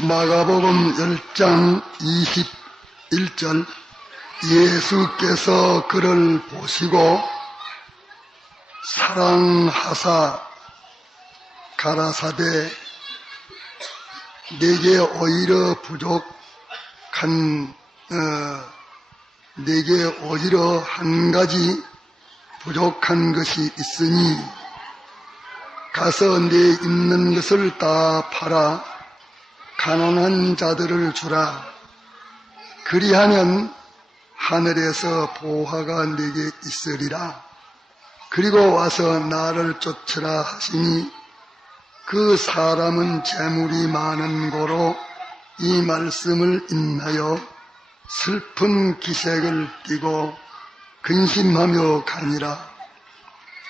마가복음 10장 21절 예수께서 그를 보시고 사랑하사 가라사대 내게 오히려 한 가지 부족한 것이 있으니 가서 내 있는 것을 다 팔아 가난한 자들을 주라. 그리하면 하늘에서 보화가 내게 있으리라. 그리고 와서 나를 쫓으라 하시니 그 사람은 재물이 많은 고로 이 말씀을 인하여 슬픈 기색을 띠고 근심하며 가니라.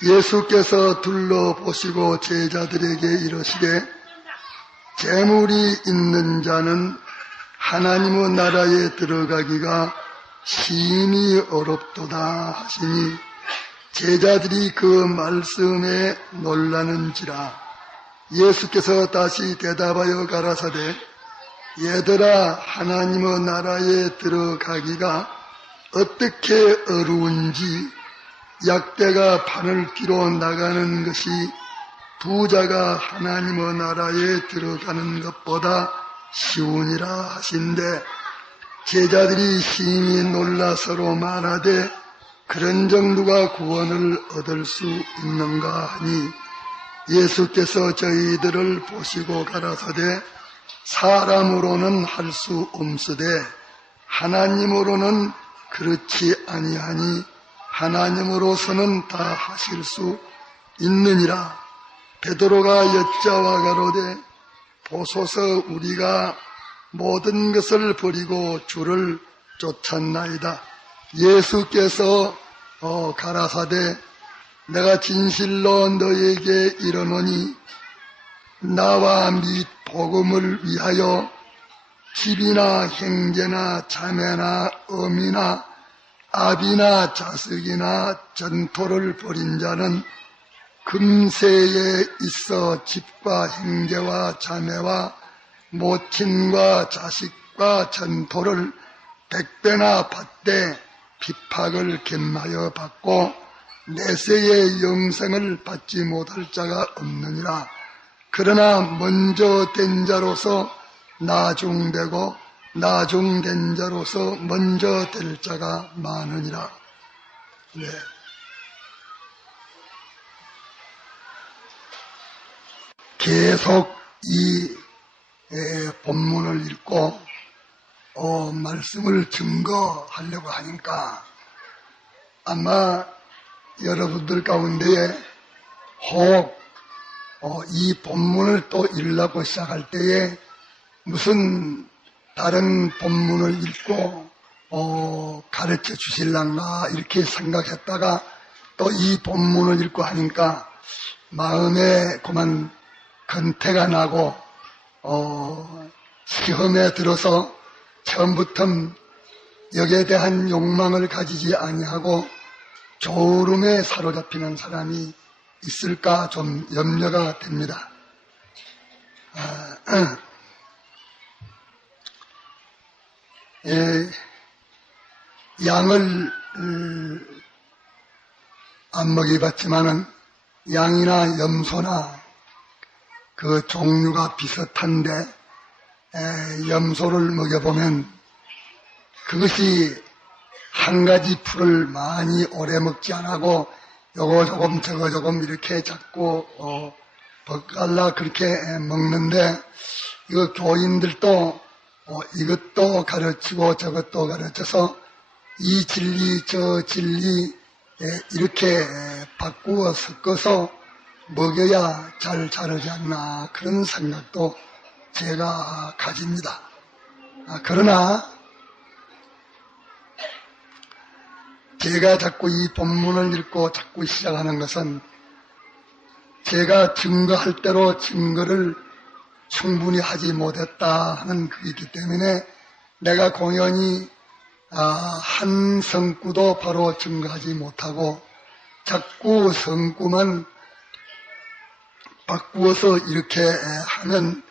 예수께서 둘러보시고 제자들에게 이르시되 재물이 있는 자는 하나님의 나라에 들어가기가 심히 어렵도다 하시니 제자들이 그 말씀에 놀라는지라. 예수께서 다시 대답하여 가라사대 얘들아, 하나님의 나라에 들어가기가 어떻게 어려운지 약대가 바늘 끼로 나가는 것이 부자가 하나님의 나라에 들어가는 것보다 쉬우니라 하신대 제자들이 심히 놀라 서로 말하되 그런즉 누가 구원을 얻을 수 있는가 하니 예수께서 저희들을 보시고 가라사대 사람으로는 할 수 없으되 하나님으로는 그렇지 아니하니 하나님으로서는 다 하실 수 있느니라. 베드로가 여짜와 가로되 보소서 우리가 모든 것을 버리고 주를 쫓았나이다. 예수께서 가라사대 내가 진실로 너에게 이르노니 나와 및 복음을 위하여 집이나 형제나 자매나 어미나 아비나 자식이나 전토를 벌인 자는 금세에 있어 집과 형제와 자매와 모친과 자식과 전토를 100배나 받되 핍박을 겸하여 받고 내세의 영생을 받지 못할 자가 없느니라. 그러나 먼저 된 자로서 나중되고 나중된 자로서 먼저 될 자가 많으니라. 네. 계속 이 본문을 읽고 말씀을 증거하려고 하니까 아마 여러분들 가운데에 혹 이 본문을 또 읽으려고 시작할 때에 무슨 다른 본문을 읽고 가르쳐 주실란가 이렇게 생각했다가 또 이 본문을 읽고 하니까 마음에 그만 건태가 나고 시험에 들어서 처음부터 여기에 대한 욕망을 가지지 아니하고 졸음에 사로잡히는 사람이 있을까 좀 염려가 됩니다. 양을 안 먹여봤지만은 양이나 염소나 그 종류가 비슷한데 염소를 먹여보면 그것이 한 가지 풀을 많이 오래 먹지 않고 요거 조금 저거 조금 이렇게 잡고 벅갈라 그렇게 먹는데 이거 교인들도 이것도 가르치고 저것도 가르쳐서 이 진리 저 진리 이렇게 바꾸어 섞어서 먹여야 잘 자르지 않나 그런 생각도 제가 가집니다. 그러나 제가 자꾸 이 본문을 읽고 자꾸 시작하는 것은 제가 증거할 대로 증거를 충분히 하지 못했다 하는 것이기 때문에 내가 공연히 한 성구도 바로 증거하지 못하고 자꾸 성구만 바꾸어서 이렇게 하면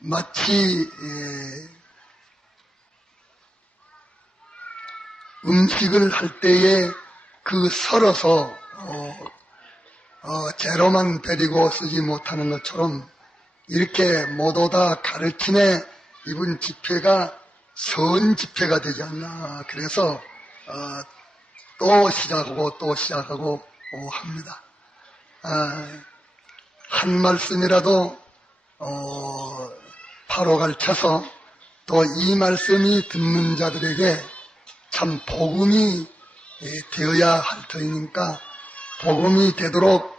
마치 음식을 할 때에 그 썰어서 재료만 데리고 쓰지 못하는 것처럼 이렇게 모두 다 가르침에 이번 집회가 선 집회가 되지 않나. 그래서 또 시작하고 또 시작하고 합니다. 한 말씀이라도 바로 가르쳐서 또 이 말씀이 듣는 자들에게 참 복음이 되어야 할 터이니까 복음이 되도록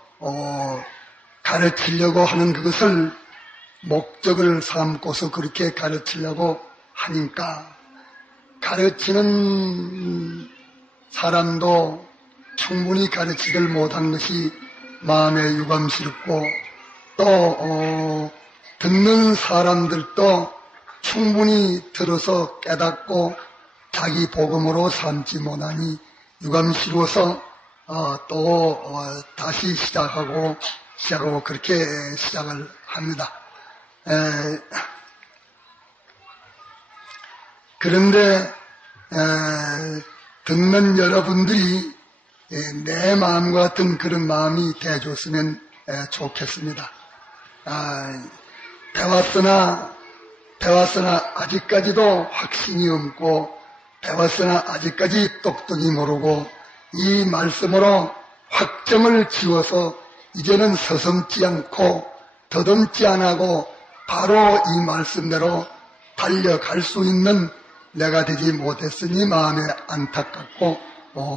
가르치려고 하는 그것을 목적을 삼고서 그렇게 가르치려고 하니까 가르치는 사람도 충분히 가르치질 못한 것이 마음에 유감스럽고 또 듣는 사람들도 충분히 들어서 깨닫고 자기 복음으로 삼지 못하니 유감스러워서 또 다시 시작하고 그렇게 시작을 합니다. 그런데 듣는 여러분들이 내 마음과 같은 그런 마음이 되어줬으면 좋겠습니다. 배웠으나 아직까지도 확신이 없고 배웠으나 아직까지 똑똑히 모르고 이 말씀으로 확정을 지어서 이제는 서슴지 않고 더듬지 않고 바로 이 말씀대로 달려갈 수 있는 내가 되지 못했으니 마음에 안타깝고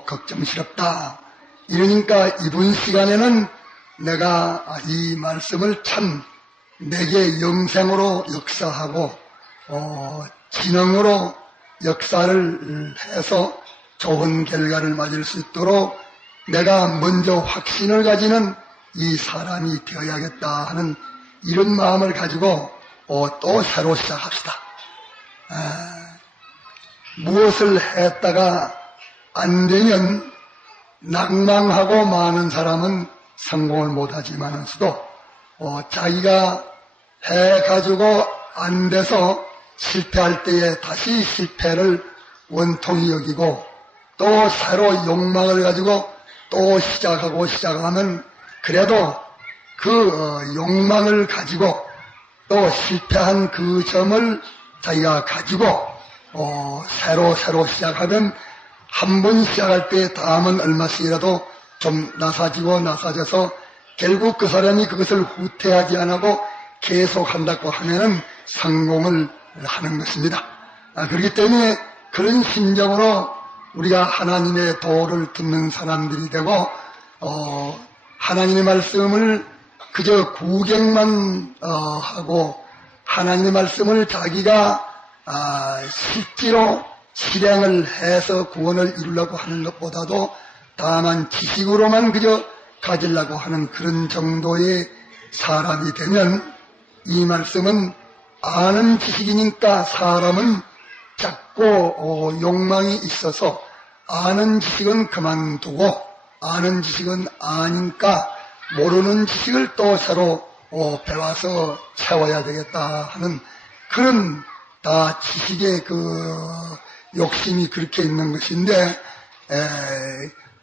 걱정스럽다. 이러니까 이번 시간에는 내가 이 말씀을 참 내게 영생으로 역사하고 진흥으로 역사를 해서 좋은 결과를 맞을 수 있도록 내가 먼저 확신을 가지는 이 사람이 되어야겠다 하는 이런 마음을 가지고 또 새로 시작합시다. 무엇을 했다가 안 되면 낭망하고 많은 사람은 성공을 못하지만서도 자기가 해가지고 안 돼서 실패할 때에 다시 실패를 원통이 여기고 또 새로 욕망을 가지고 또 시작하면 그래도 그 욕망을 가지고 또 실패한 그 점을 자기가 가지고 새로 시작하면 한 번 시작할 때 다음은 얼마씩이라도 좀 나사져서 결국 그 사람이 그것을 후퇴하지 않고 계속한다고 하면은 성공을 하는 것입니다. 그렇기 때문에 그런 심정으로 우리가 하나님의 도를 듣는 사람들이 되고 하나님의 말씀을 그저 구경만 하고 하나님의 말씀을 자기가 실제로 실행을 해서 구원을 이루려고 하는 것보다도 다만 지식으로만 그저 가지려고 하는 그런 정도의 사람이 되면 이 말씀은 아는 지식이니까 사람은 작고 욕망이 있어서 아는 지식은 그만두고 아는 지식은 아니까 모르는 지식을 또 새로 배워서 채워야 되겠다 하는 그런 다 지식의 그 욕심이 그렇게 있는 것인데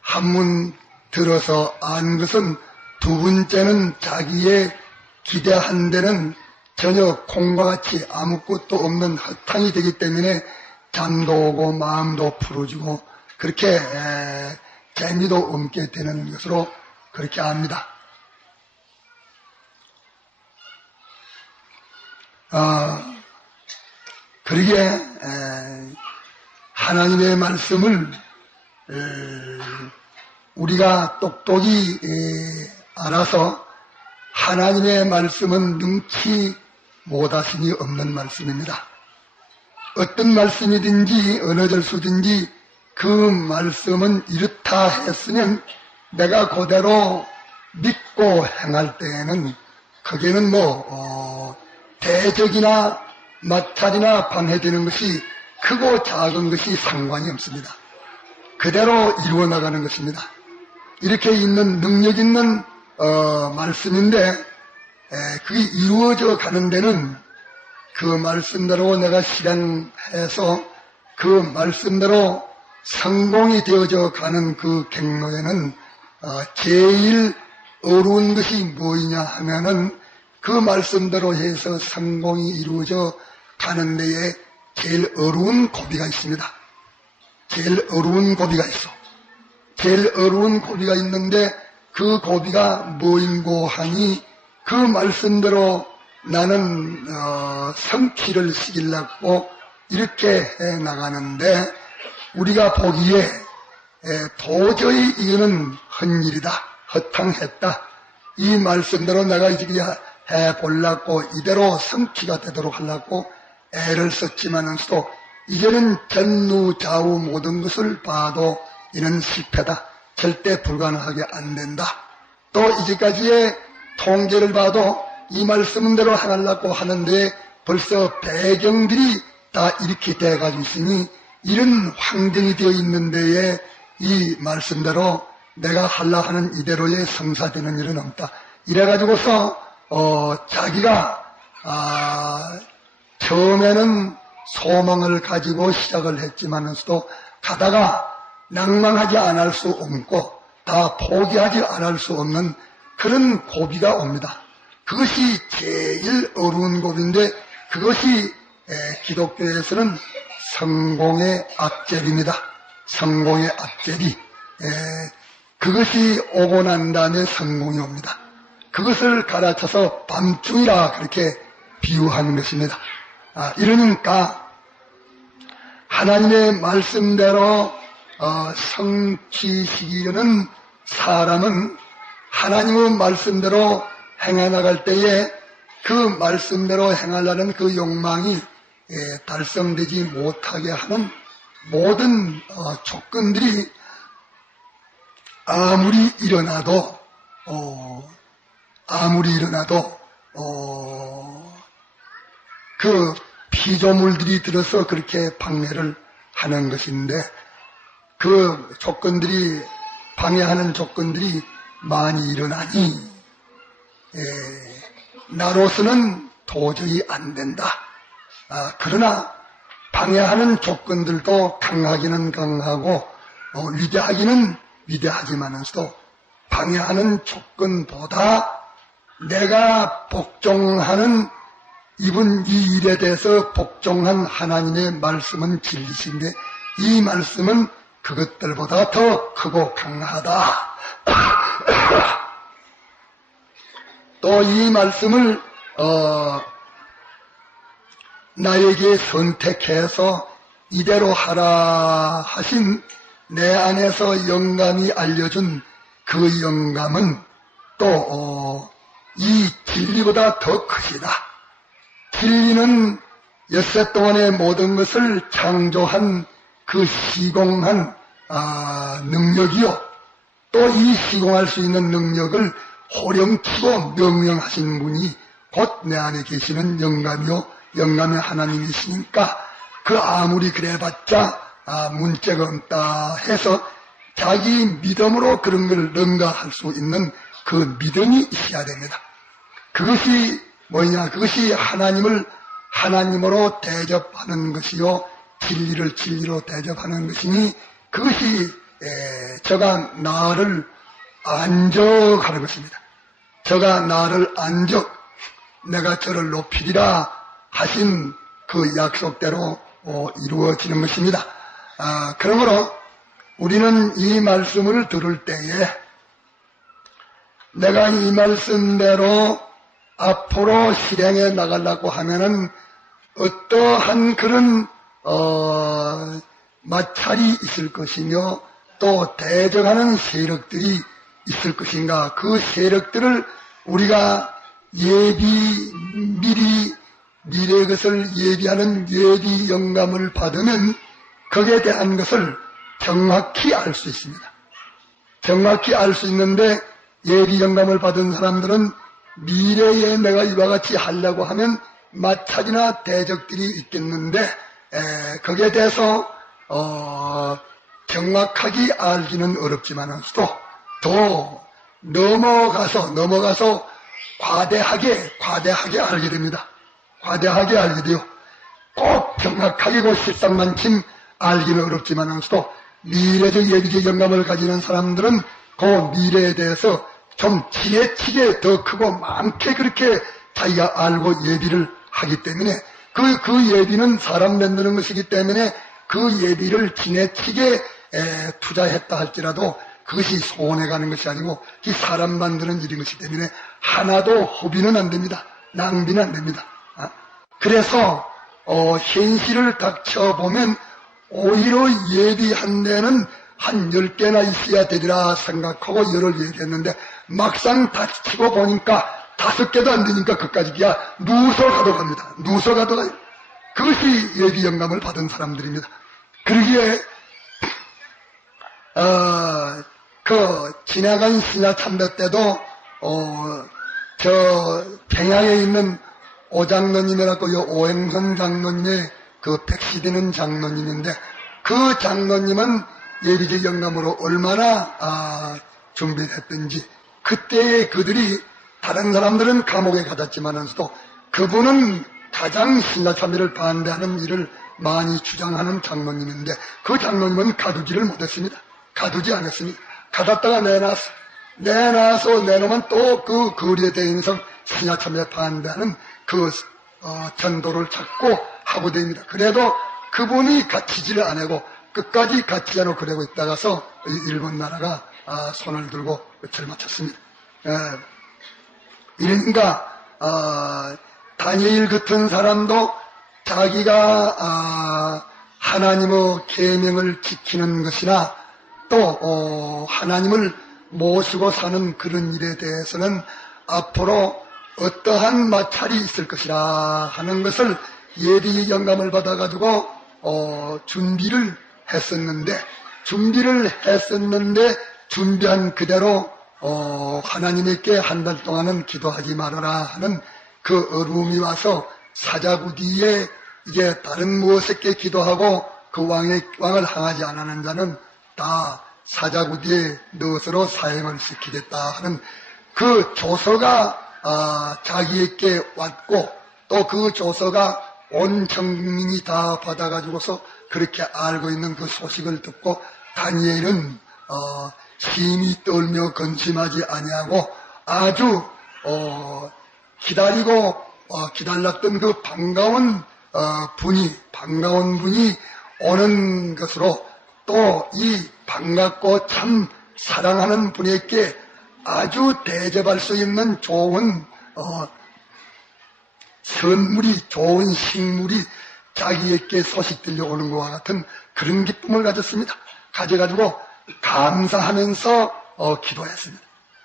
한문 들어서 안 것은 두 번째는 자기의 기대한 데는 전혀 콩과 같이 아무것도 없는 헛탕이 되기 때문에 잠도 오고 마음도 풀어지고 그렇게 재미도 없게 되는 것으로 그렇게 압니다. 그러기에 하나님의 말씀을 우리가 똑똑히 알아서 하나님의 말씀은 능치 못하심이 없는 말씀입니다. 어떤 말씀이든지 어느 절수든지 그 말씀은 이렇다 했으면 내가 그대로 믿고 행할 때에는 거기에는 대적이나 마찰이나 방해되는 것이 크고 작은 것이 상관이 없습니다. 그대로 이루어 나가는 것입니다. 이렇게 있는 능력 있는 말씀인데 그게 이루어져 가는 데는 그 말씀대로 내가 실행해서 그 말씀대로 성공이 되어져 가는 그 경로에는 제일 어려운 것이 뭐이냐 하면은 그 말씀대로 해서 성공이 이루어져 가는 데에 제일 어려운 고비가 있습니다. 제일 어려운 고비가 있어. 제일 어려운 고비가 있는데 그 고비가 뭐인고 하니 그 말씀대로 나는 성취를 시키려고 이렇게 해 나가는데 우리가 보기에 도저히 이거는 헛일이다, 허탕했다. 이 말씀대로 내가 이렇게 해보려고 이대로 성취가 되도록 하려고 애를 썼지만은서도 이제는 전무좌우 모든 것을 봐도 이는 실패다. 절대 불가능하게 안 된다. 또 이제까지의 통계를 봐도 이 말씀대로 행하려고 하는데 벌써 배경들이 다 이렇게 돼가지고 있으니 이런 환경이 되어 있는 데에 이 말씀대로 내가 하려 하는 이대로의 성사되는 일은 없다. 이래가지고서 자기가 처음에는 소망을 가지고 시작을 했지만서도 가다가 낭망하지 않을 수 없고 다 포기하지 않을 수 없는 그런 고비가 옵니다. 그것이 제일 어려운 고비인데 그것이 기독교에서는 성공의 앞제비입니다. 성공의 앞제비. 그것이 오고 난 다음에 성공이 옵니다. 그것을 가르쳐서 밤중이라 그렇게 비유하는 것입니다. 이러니까 하나님의 말씀대로 성취시키려는 사람은 하나님의 말씀대로 행해 나갈 때에 그 말씀대로 행하려는 그 욕망이 달성되지 못하게 하는 모든 조건들이 아무리 일어나도 그 피조물들이 들어서 그렇게 방해를 하는 것인데 그 조건들이 방해하는 조건들이 많이 일어나니 나로서는 도저히 안 된다. 그러나 방해하는 조건들도 강하기는 강하고 위대하기는 위대하지만서도 방해하는 조건보다 내가 복종하는 이분 이 일에 대해서 복종한 하나님의 말씀은 진리신데 이 말씀은 그것들보다 더 크고 강하다. 또 이 말씀을 나에게 선택해서 이대로 하라 하신 내 안에서 영감이 알려준 그 영감은 또 이 진리보다 더 크시다. 진리는 엿새 동안의 모든 것을 창조한 그 시공한 능력이요. 또 이 시공할 수 있는 능력을 호령치고 명령하신 분이 곧 내 안에 계시는 영감이요. 영감의 하나님이시니까 그 아무리 그래봤자 문제가 없다 해서 자기 믿음으로 그런 걸 능가할 수 있는 그 믿음이 있어야 됩니다. 그것이 뭐냐? 그것이 하나님을 하나님으로 대접하는 것이요. 진리를 진리로 대접하는 것이니 그것이 저가 나를 안적하는 것입니다. 저가 나를 안적, 내가 저를 높이리라 하신 그 약속대로 이루어지는 것입니다. 그러므로 우리는 이 말씀을 들을 때에 내가 이 말씀대로 앞으로 실행해 나가려고 하면은 어떠한 그런 마찰이 있을 것이며 또 대적하는 세력들이 있을 것인가. 그 세력들을 우리가 미리 미래의 것을 예비하는 예비 영감을 받으면 거기에 대한 것을 정확히 알 수 있습니다. 정확히 알 수 있는데 예비 영감을 받은 사람들은 미래에 내가 이와 같이 하려고 하면 마찰이나 대적들이 있겠는데 거기에 대해서 정확하게 알기는 어렵지만서도 더 넘어가서 과대하게 알게 됩니다. 과대하게 알게 돼요. 꼭 정확하게 그 실상만큼 알기는 어렵지만서도 미래적 예비적 영감을 가지는 사람들은 그 미래에 대해서 좀 지나치게 더 크고 많게 그렇게 자기가 알고 예비를 하기 때문에 그 예비는 사람 만드는 것이기 때문에 그 예비를 지나치게 투자했다 할지라도 그것이 손해가는 것이 아니고 이 사람 만드는 일인 것이기 때문에 하나도 허비는 안 됩니다. 낭비는 안 됩니다. 그래서 현실을 닥쳐보면 오히려 예비한 데는 한 10개나 있어야 되리라 생각하고 열을 얘기했는데 막상 닥치고 보니까 5개도 안 되니까 그까지 그냥 누서 가져갑니다. 누서 가져가요. 그것이 예비 영감을 받은 사람들입니다. 그러기에 지나간 신야 참배 때도 저 평양에 있는 오장로님이라고 오행선 장로님의 그 백시되는 장로님인데 그 장로님은 예비적 영감으로 얼마나 준비했던지 그때의 그들이 다른 사람들은 감옥에 가졌지만서도 그분은 가장 신라참배를 반대하는 일을 많이 주장하는 장로님인데 그 장로님은 가두지를 못했습니다. 가두지 않았습니다. 가뒀다가 내놔서 내놓으면 또 그 거리에 대해서 신라참배 반대하는 그 전도를 찾고 하고 됩니다. 그래도 그분이 갇히지를 안 하고 끝까지 갇히지 않고 그러고 있다가서 일본 나라가 손을 들고 끝을 마쳤습니다. 이러니까 다니엘 같은 사람도 자기가 하나님의 계명을 지키는 것이나 또 하나님을 모시고 사는 그런 일에 대해서는 앞으로 어떠한 마찰이 있을 것이라 하는 것을 예비 영감을 받아가지고 준비를 했었는데 준비한 그대로 하나님께 한 달 동안은 기도하지 말아라 하는 그 어려움이 와서 사자구디에 이게 다른 무엇에게 기도하고 그 왕을 항하지 않는 자는 다 사자구디에 넣어서 사형을 시키겠다 하는 그 조서가 자기에게 왔고 또 그 조서가 온 전국민이 다 받아가지고서 그렇게 알고 있는 그 소식을 듣고 다니엘은 심히 떨며 근심하지 아니하고 아주 기다렸던 그 반가운 분이 오는 것으로 또 이 반갑고 참 사랑하는 분에게 아주 대접할 수 있는 좋은 선물이 좋은 식물이 자기에게 소식 들려오는 것과 같은 그런 기쁨을 가졌습니다. 가져가지고 감사하면서 기도했습니다.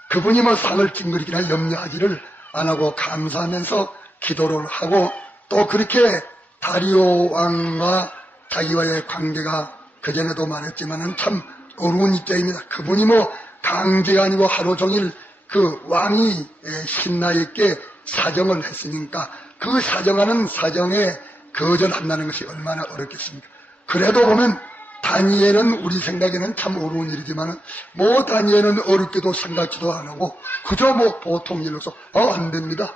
그분이 뭐 상을 찡그리기나 염려하지를 안 하고 감사하면서 기도를 하고 또 그렇게 다리오 왕과 자기와의 관계가 그전에도 말했지만은 참 어려운 입장입니다. 그분이 뭐 강제가 아니고 하루 종일 그 왕이 신라에게 사정을 했으니까 그 사정하는 사정에 거절한다는 것이 얼마나 어렵겠습니까? 그래도 보면 다니엘은 우리 생각에는 참 어려운 일이지만 뭐 다니엘은 어렵게도 생각지도 안 하고 그저 뭐 보통 일로서 안 됩니다.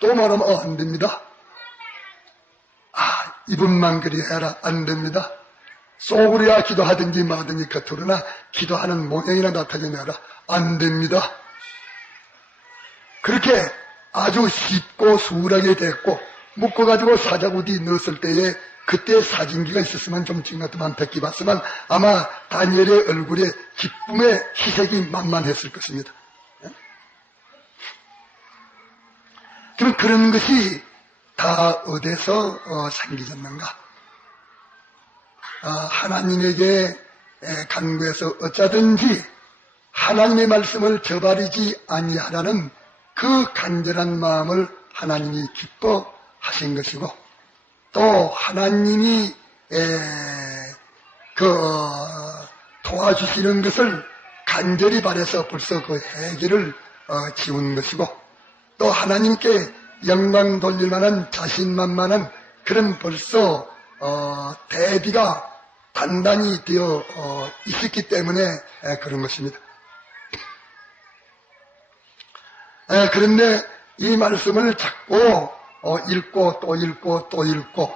또 말하면 안 됩니다. 이분만 그리 해라 안 됩니다. 속으로야 기도하든지 마든지 겉으로나 기도하는 모양이나 나타내라 안 됩니다. 그렇게 아주 쉽고 수월하게 됐고 묶어가지고 사자구디 넣었을 때에 그때 사진기가 있었으면 좀 찡같으면 뵙기 봤으면 아마 다니엘의 얼굴에 기쁨의 희색이 만만했을 것입니다. 그럼 그런 것이 다 어디서 생기졌는가? 하나님에게 간구해서 어쩌든지 하나님의 말씀을 저버리지 아니하라는 그 간절한 마음을 하나님이 기뻐하신 것이고 또 하나님이 도와주시는 것을 간절히 바라서 벌써 그 해결을 지운 것이고 또 하나님께 영광 돌릴 만한 자신만만한 그런 벌써 대비가 단단히 되어 있었기 때문에 그런 것입니다. 그런데 이 말씀을 자꾸 읽고 또 읽고 또 읽고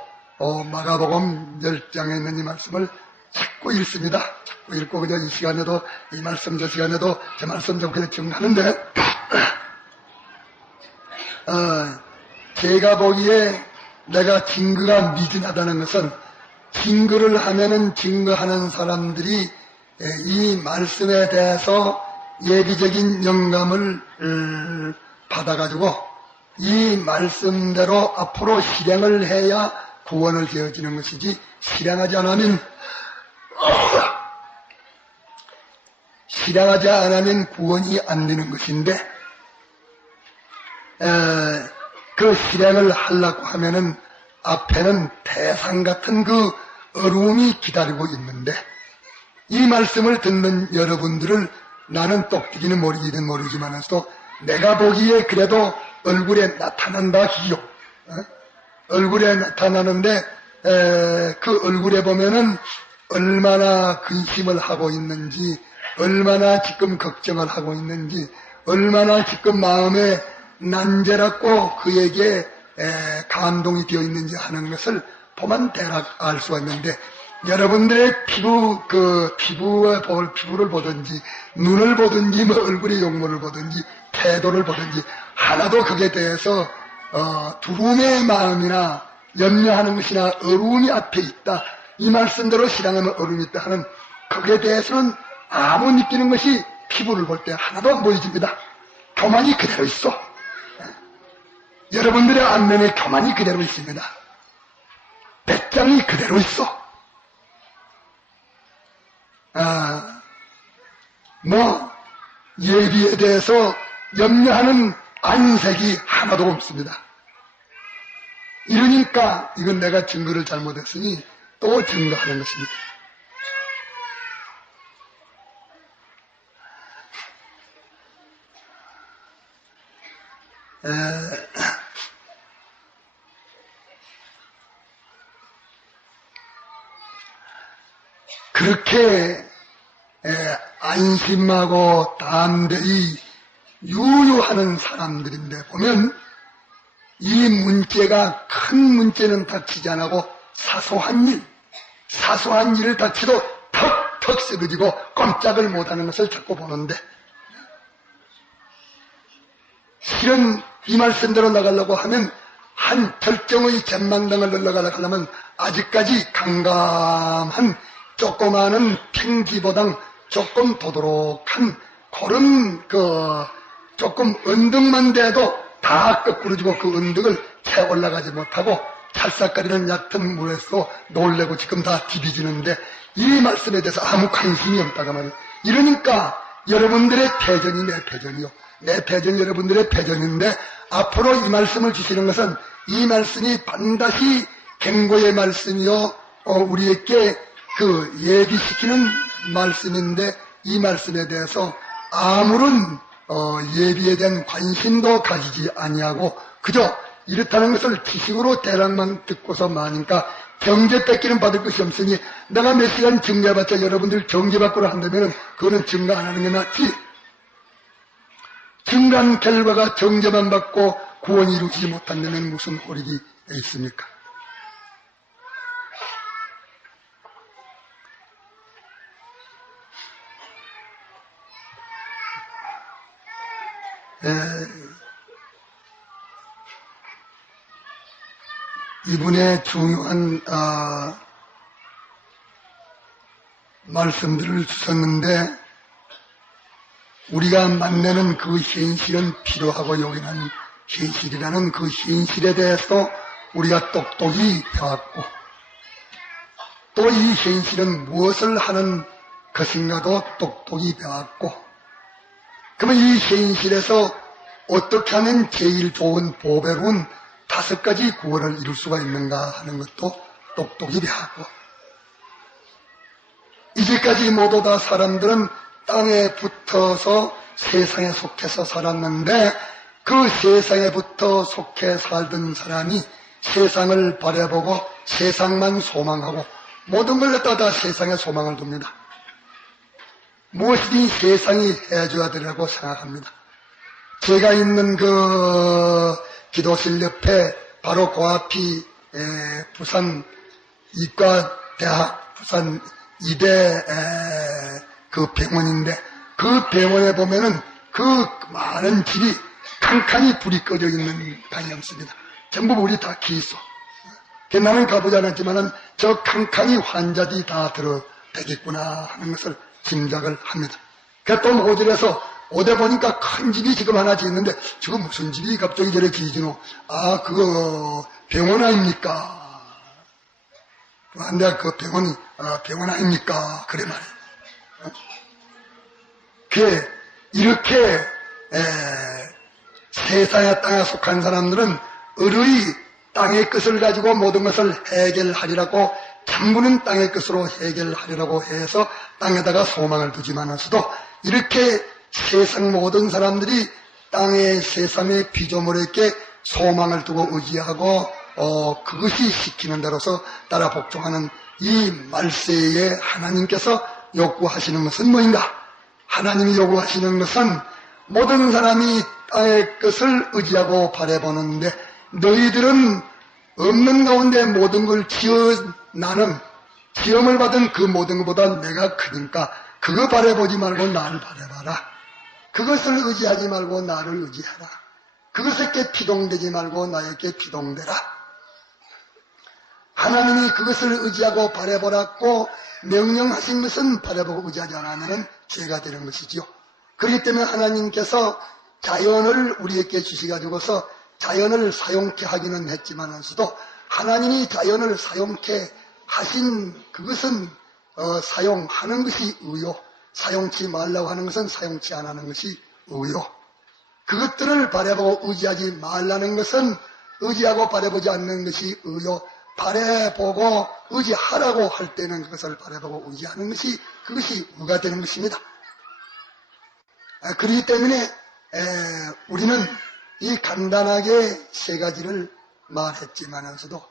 마가복음 10장에 있는 이 말씀을 자꾸 읽습니다. 자꾸 읽고 그냥 이 시간에도 이 말씀 저 시간에도 제 말씀 좀 그냥 증하는데 제가 보기에 내가 증거가 미진하다는 것은 증거를 하면은 증거하는 사람들이 이 말씀에 대해서 예비적인 영감을 받아가지고 이 말씀대로 앞으로 실행을 해야 구원을 되어지는 것이지 실행하지 않으면 구원이 안 되는 것인데 그 실행을 하려고 하면은 앞에는 대상 같은 그 어려움이 기다리고 있는데 이 말씀을 듣는 여러분들을 나는 똑똑이는 모르기는 모르지만서도 내가 보기에 그래도 얼굴에 나타난다 기요. 얼굴에 나타나는데 그 얼굴에 보면은 얼마나 근심을 하고 있는지, 얼마나 지금 걱정을 하고 있는지, 얼마나 지금 마음에 난제랍고 그에게 감동이 되어 있는지 하는 것을 보면 대략 알 수가 있는데, 여러분들의 피부를 보든지, 눈을 보든지, 뭐 얼굴의 용모를 보든지, 태도를 보든지, 하나도 그에 대해서, 두려움의 마음이나, 염려하는 것이나, 어려움이 앞에 있다. 이 말씀대로 실행하면 어려움이 있다 하는, 거기에 대해서는 아무 느끼는 것이 피부를 볼 때 하나도 안 보여집니다. 교만이 그대로 있어. 여러분들의 안면에 교만이 그대로 있습니다. 배짱이 그대로 있어. 예비에 대해서 염려하는 안색이 하나도 없습니다. 이러니까 이건 내가 증거를 잘못했으니 또 증거하는 것입니다. 그렇게 안심하고 담대히 유유하는 사람들인데 보면 이 문제가 큰 문제는 닥치지 않고 사소한 일을 닥치도 턱턱 쓰러지고 꼼짝을 못하는 것을 자꾸 보는데 실은 이 말씀대로 나가려고 하면 한 결정의 전망당을 올라가려고 하려면 아직까지 강감한 조그마한 팽지보다 조금 도도록한 그런 조금 언덕만 돼도 다 거꾸로 지고 그 언덕을 채 올라가지 못하고 찰싹거리는 얕은 물에서 놀래고 지금 다 디비지는데 이 말씀에 대해서 아무 관심이 없다가 말이에요. 이러니까 여러분들의 패전이 내 패전이요. 내 패전이 여러분들의 패전인데 앞으로 이 말씀을 주시는 것은 이 말씀이 반드시 경고의 말씀이요. 우리에게 예비시키는 말씀인데 이 말씀에 대해서 아무런 예비에 대한 관심도 가지지 아니하고 그저 이렇다는 것을 지식으로 대략만 듣고서 마니까 경제 뺏기는 받을 것이 없으니 내가 몇 시간 증거해봤자 여러분들 경제받고를 한다면 그거는 증거 안 하는 게 낫지. 증거한 결과가 정죄만 받고 구원이 이루어지지 못한다면 무슨 호리이 있습니까? 이분의 중요한 말씀들을 주셨는데 우리가 만나는 그 현실은 필요하고 요긴한 현실이라는 그 현실에 대해서 우리가 똑똑히 배웠고 또 이 현실은 무엇을 하는 것인가도 똑똑히 배웠고 그러면 이 현실에서 어떻게 하면 제일 좋은 보배로운 5가지 구원을 이룰 수가 있는가 하는 것도 똑똑히 배웠고 이제까지 모두 다 사람들은 땅에 붙어서 세상에 속해서 살았는데 그 세상에 붙어 속해 살던 사람이 세상을 바라보고 세상만 소망하고 모든 걸 갖다 다 세상에 소망을 둡니다. 무엇이든 세상이 해줘야 되라고 생각합니다. 제가 있는 그 기도실 옆에 바로 그 앞이 부산 이과대학, 부산 이대 그 병원인데, 그 병원에 보면은 그 많은 집이 칸칸이 불이 꺼져 있는 방이었습니다. 전부 우리 다 기소. 나는 가보지 않았지만은 저 칸칸이 환자들이 다 들어대겠구나 하는 것을 짐작을 합니다. 그래서 또 모질에서 오대 보니까 큰 집이 지금 하나 짓는데, 지금 무슨 집이 갑자기 저래 지지노? 아, 그거 병원 아닙니까? 내가 그 병원 아닙니까? 그래 말이에요. 그래, 이렇게 세상의 땅에 속한 사람들은 의의 땅의 끝을 가지고 모든 것을 해결하리라고, 전부는 땅의 끝으로 해결하리라고 해서 땅에다가 소망을 두지만서도, 이렇게 세상 모든 사람들이 땅의 세상의 피조물에게 소망을 두고 의지하고 그것이 시키는 대로서 따라 복종하는 이 말세에 하나님께서 요구하시는 것은 뭐인가? 하나님이 요구하시는 것은 모든 사람이 땅의 것을 의지하고 바라보는데, 너희들은 없는 가운데 모든 걸 나는 시험을 받은 그 모든 것보다 내가 크니까 그거 바라보지 말고 나를 바라봐라. 그것을 의지하지 말고 나를 의지하라. 그것에게 피동되지 말고 나에게 피동되라. 하나님이 그것을 의지하고 바라보라고 명령하신 것은 바라보고 의지하지 않으면 죄가 되는 것이지요. 그렇기 때문에 하나님께서 자연을 우리에게 주시가지고서 자연을 사용케 하기는 했지만서도, 하나님이 자연을 사용케 하신 그것은 사용하는 것이 의요, 사용치 말라고 하는 것은 사용치 안 하는 것이 의요. 그것들을 바라보고 의지하지 말라는 것은 의지하고 바라보지 않는 것이 의요, 바라보고 의지하라고 할 때는 그것을 바라보고 의지하는 것이, 그것이 의가 되는 것입니다. 그렇기 때문에 우리는 이 간단하게 세 가지를 말했지만서도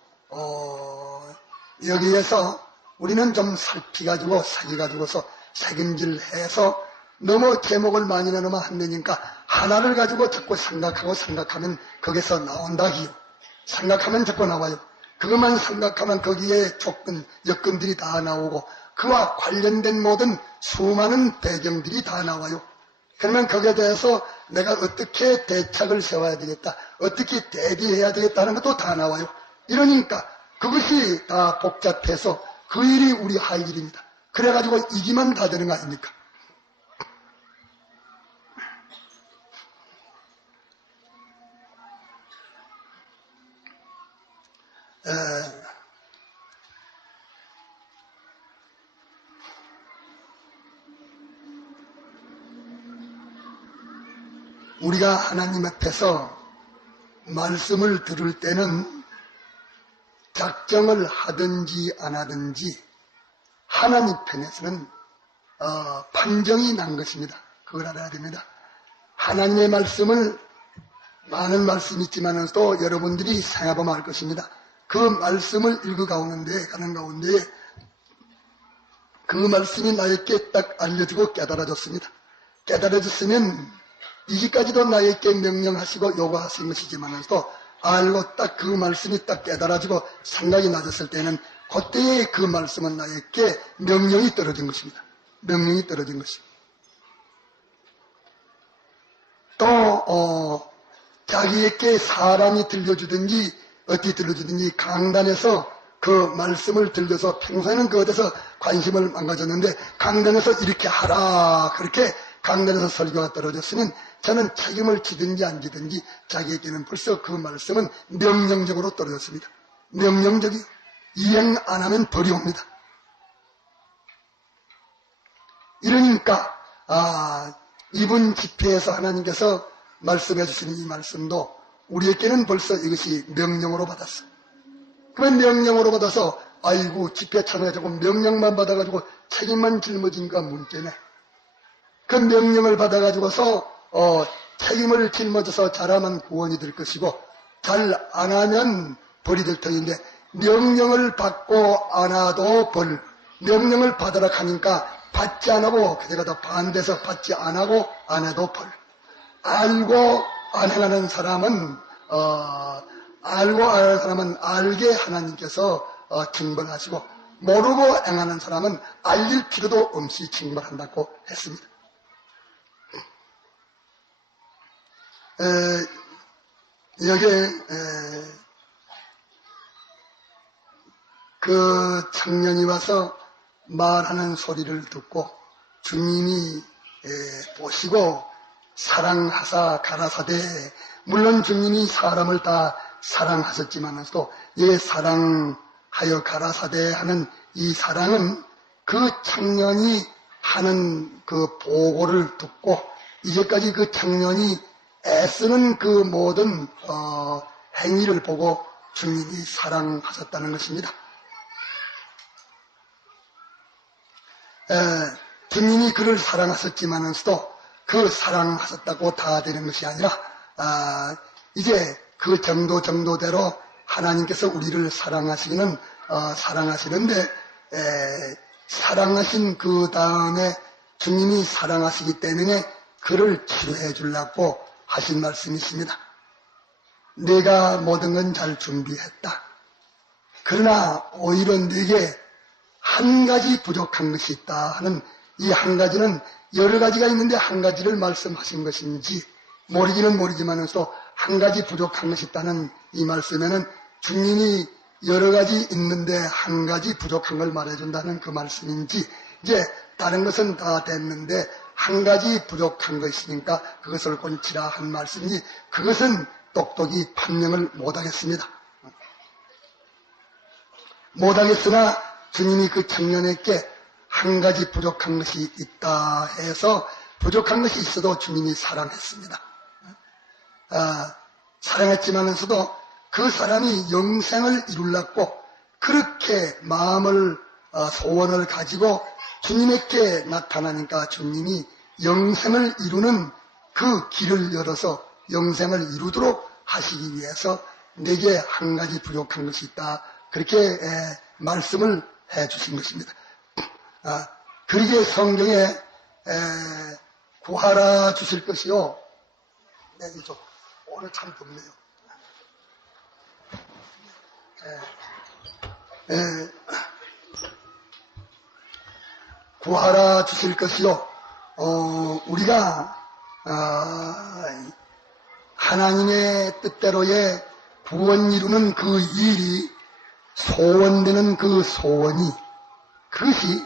여기에서 우리는 좀 살피가지고 사귀가지고서 새김질해서 너무 제목을 많이 내놓으면 안 되니까 하나를 가지고 자꾸 생각하면 거기서 나온다기요. 생각하면 자꾸 나와요. 그것만 생각하면 거기에 조건, 여건들이 다 나오고 그와 관련된 모든 수많은 배경들이 다 나와요. 그러면 거기에 대해서 내가 어떻게 대책을 세워야 되겠다, 어떻게 대비해야 되겠다는 것도 다 나와요. 이러니까 그것이 다 복잡해서 그 일이 우리 할 일입니다. 그래가지고 이기면 다 되는 거 아닙니까? 우리가 하나님 앞에서 말씀을 들을 때는 작정을 하든지 안 하든지 하나님 편에서는 판정이 난 것입니다. 그걸 알아야 됩니다. 하나님의 말씀을, 많은 말씀이 있지만도 여러분들이 생각해보면 알 것입니다. 그 말씀을 가는 가운데 그 말씀이 나에게 딱 알려주고 깨달아졌습니다. 깨달아졌으면 이기까지도 나에게 명령하시고 요구하신 것이지만서도 알고 딱 그 말씀이 딱 깨달아지고 생각이 나졌을 때는 그때에 그 말씀은 나에게 명령이 떨어진 것입니다. 명령이 떨어진 것입니다. 또 자기에게 사람이 들려주든지 어떻게 들려주든지 강단에서 그 말씀을 들려서 평소에는 그것에서 관심을 망가졌는데 강단에서 이렇게 하라 그렇게 강단에서 설교가 떨어졌으면 저는 책임을 지든지 안 지든지 자기에게는 벌써 그 말씀은 명령적으로 떨어졌습니다. 명령적이 이행 안 하면 벌이 옵니다. 이러니까 이번 집회에서 하나님께서 말씀해 주시는 이 말씀도 우리에게는 벌써 이것이 명령으로 받았어. 그러면 명령으로 받아서 아이고 집회 참여하자고 명령만 받아가지고 책임만 짊어지니까 문제네. 그 명령을 받아가지고서 책임을 짊어져서 잘하면 구원이 될 것이고 잘 안 하면 벌이 될 터인데, 명령을 받고 안 하도 벌, 명령을 받으라 하니까 받지 안 하고 그대가 더 반대해서 받지 안 하고 안 해도 벌. 알고 안 행하는 사람은 알고 아는 사람은 알게 하나님께서 징벌하시고 모르고 행하는 사람은 알릴 필요도 없이 징벌한다고 했습니다. 여기에 그 청년이 와서 말하는 소리를 듣고 주님이 보시고 사랑하사 가라사대, 물론 주님이 사람을 다 사랑하셨지만서도 예 사랑하여 가라사대 하는 이 사랑은 그 청년이 하는 그 보고를 듣고 이제까지 그 청년이 애쓰는 그 모든 행위를 보고 주님이 사랑하셨다는 것입니다. 주님이 그를 사랑하셨지만서도 그 사랑하셨다고 다 되는 것이 아니라 이제 그 정도대로 하나님께서 우리를 사랑하시기는 사랑하시는데 사랑하신 그 다음에 주님이 사랑하시기 때문에 그를 치료해 주려고 하신 말씀이십니다. 내가 모든 건 잘 준비했다. 그러나 오히려 네게 한 가지 부족한 것이 있다 하는 이 한 가지는 여러 가지가 있는데 한 가지를 말씀하신 것인지 모르기는 모르지만서 한 가지 부족한 것이 있다는 이 말씀에는 주님이 여러 가지 있는데 한 가지 부족한 걸 말해준다는 그 말씀인지 이제 다른 것은 다 됐는데 한 가지 부족한 것이 있으니까 그것을 곤치라 한 말씀인지 그것은 똑똑히 판명을 못하겠습니다. 못하겠으나 주님이 그 청년에게 한 가지 부족한 것이 있다 해서 부족한 것이 있어도 주님이 사랑했습니다. 사랑했지만서도 그 사람이 영생을 이루려고 그렇게 마음을 소원을 가지고 주님에게 나타나니까 주님이 영생을 이루는 그 길을 열어서 영생을 이루도록 하시기 위해서 내게 한 가지 부족한 것이 있다. 그렇게 말씀을 해 주신 것입니다. 그러기에 성경에 구하라 주실 것이요. 네, 이쪽 오늘 참 덥네요. 구하라 주실 것이요. 우리가 하나님의 뜻대로의 구원 이루는 그 일이 소원되는 그 소원이 그것이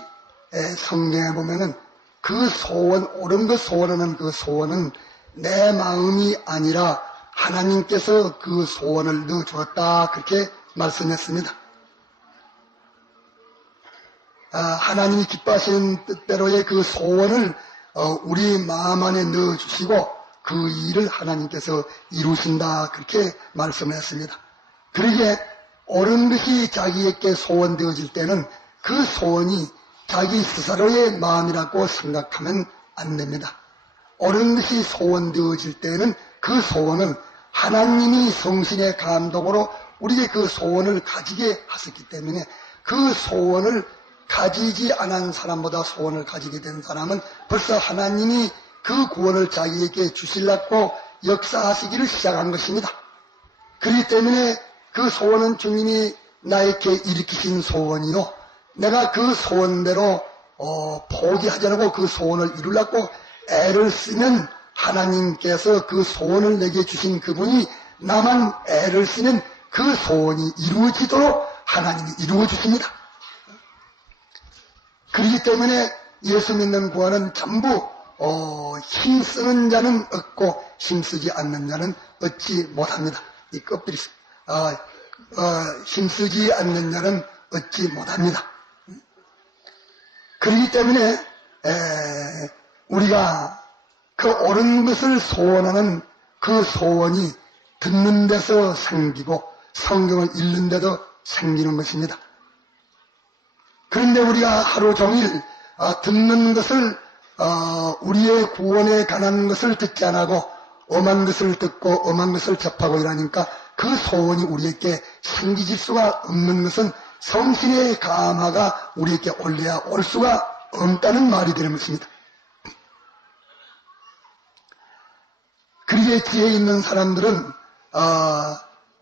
성경에 보면은 그 소원, 옳은 그 소원하는 그 소원은 내 마음이 아니라 하나님께서 그 소원을 넣어주었다. 그렇게 말씀했습니다. 하나님이 기뻐하시는 뜻대로의 그 소원을 우리 마음 안에 넣어주시고 그 일을 하나님께서 이루신다. 그렇게 말씀했습니다. 그러기에 옳은 것이 자기에게 소원되어질 때는 그 소원이 자기 스스로의 마음이라고 생각하면 안 됩니다. 옳은 것이 소원되어질 때는 그 소원은 하나님이 성신의 감독으로 우리에게 그 소원을 가지게 하셨기 때문에 그 소원을 가지지 않은 사람보다 소원을 가지게 된 사람은 벌써 하나님이 그 구원을 자기에게 주시려고 역사하시기를 시작한 것입니다. 그렇기 때문에 그 소원은 주님이 나에게 일으키신 소원이요. 내가 그 소원대로 포기하지 않고 그 소원을 이루려고 애를 쓰면 하나님께서 그 소원을 내게 주신 그분이 나만 애를 쓰면 그 소원이 이루어지도록 하나님이 이루어 주십니다. 그렇기 때문에 예수 믿는 구원은 전부 힘쓰는 자는 얻고 힘쓰지 않는 자는 얻지 못합니다. 이 껍질이 힘쓰지 않는 자는 얻지 못합니다. 그렇기 때문에 우리가 그 옳은 것을 소원하는 그 소원이 듣는 데서 생기고 성경을 읽는 데도 생기는 것입니다. 그런데 우리가 하루 종일 듣는 것을 우리의 구원에 관한 것을 듣지 않고 엄한 것을 듣고 엄한 것을 접하고 이러니까 그 소원이 우리에게 생기질 수가 없는 것은 성신의 감화가 우리에게 올려야 올 수가 없다는 말이 되는 것입니다. 그리에 지혜 있는 사람들은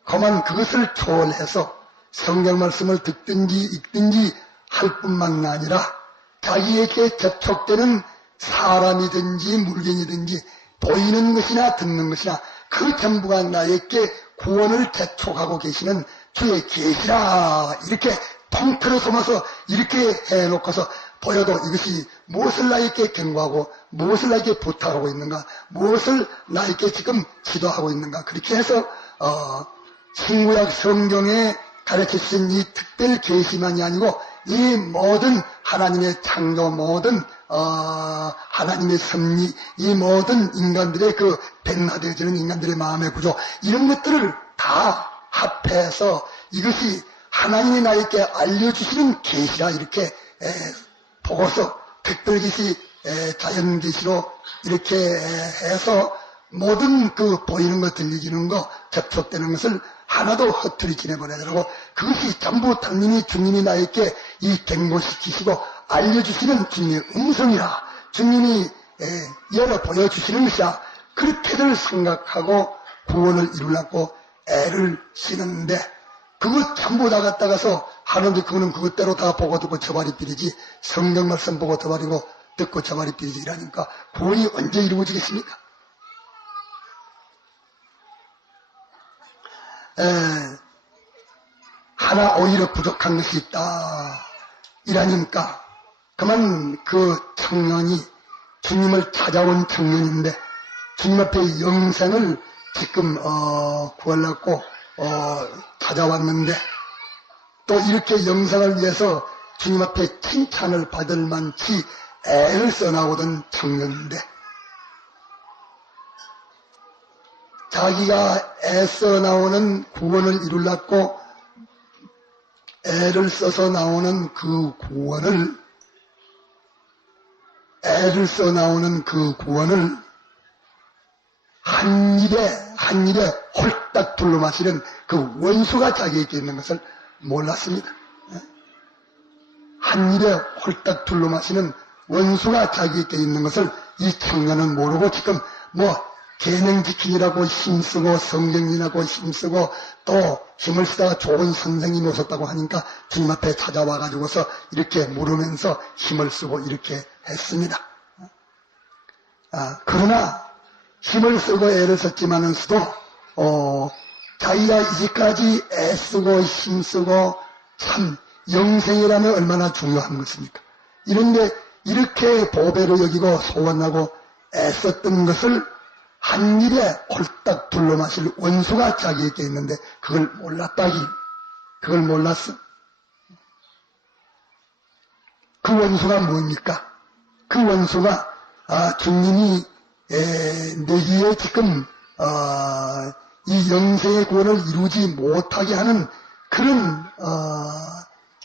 그만 그것을 초월해서 성경 말씀을 듣든지 읽든지 할 뿐만 아니라 자기에게 접촉되는 사람이든지 물건이든지 보이는 것이나 듣는 것이나 그 전부가 나에게 구원을 재촉하고 계시는 주의 계시라 이렇게 통틀어 삼아서 이렇게 해놓고서 보여도 이것이 무엇을 나에게 경고하고 무엇을 나에게 부탁하고 있는가, 무엇을 나에게 지금 지도하고 있는가, 그렇게 해서 신구약 성경에 가르치신 이 특별 계시만이 아니고 이 모든 하나님의 창조, 모든 하나님의 섭리, 이 모든 인간들의 그 변화되어지는 인간들의 마음의 구조, 이런 것들을 다 합해서 이것이 하나님이 나에게 알려주시는 계시라 이렇게 보고서 특별계시, 자연계시로 이렇게 해서 모든 그 보이는 것, 들리지는 것, 접촉되는 것을 하나도 허투루 지내버리더라고. 그것이 전부 당연히 주님이 나에게 이 경고시키시고 알려주시는 주님의 음성이라, 주님이 열어 보여주시는 것이야. 그렇게들 생각하고 구원을 이루려고 애를 쓰는데, 그것 전부 다 갖다가서 하는데 그거는 그것대로 다 보고 듣고 저발이 비리지, 성경 말씀 보고 저발이고 듣고 저발이 비리지 이라니까 구원이 언제 이루어지겠습니까? 하나 오히려 부족한 것이 있다 이라니까 그만 그 청년이 주님을 찾아온 청년인데 주님 앞에 영생을 지금 구하려고 찾아왔는데 또 이렇게 영생을 위해서 주님 앞에 칭찬을 받을 만치 애를 써나오던 청년인데 자기가 애써 나오는 구원을 이루려고 애를 써서 나오는 그 구원을, 애를 써 나오는 그 구원을 한 입에 홀딱 둘러 마시는 그 원수가 자기에게 있는 것을 몰랐습니다. 한 입에 홀딱 둘러 마시는 원수가 자기에게 있는 것을 이 청년은 모르고 지금 계명지키기라고 힘쓰고 성경이라고 힘쓰고 또 힘을 쓰다가 좋은 선생님이 오셨다고 하니까 주님 앞에 찾아와가지고서 이렇게 물으면서 힘을 쓰고 이렇게 했습니다. 그러나 힘을 쓰고 애를 썼지만은 자기가 이제까지 애쓰고 힘쓰고 참 영생이라면 얼마나 중요한 것입니까? 이런데 이렇게 보배로 여기고 소원하고 애썼던 것을 한 입에 홀딱 둘러 마실 원수가 자기에게 있는데 그걸 몰랐다기, 그걸 몰랐어. 그 원수가 뭡니까? 그 원수가 주님이 내기에 지금 이 영생의 구원을 이루지 못하게 하는 그런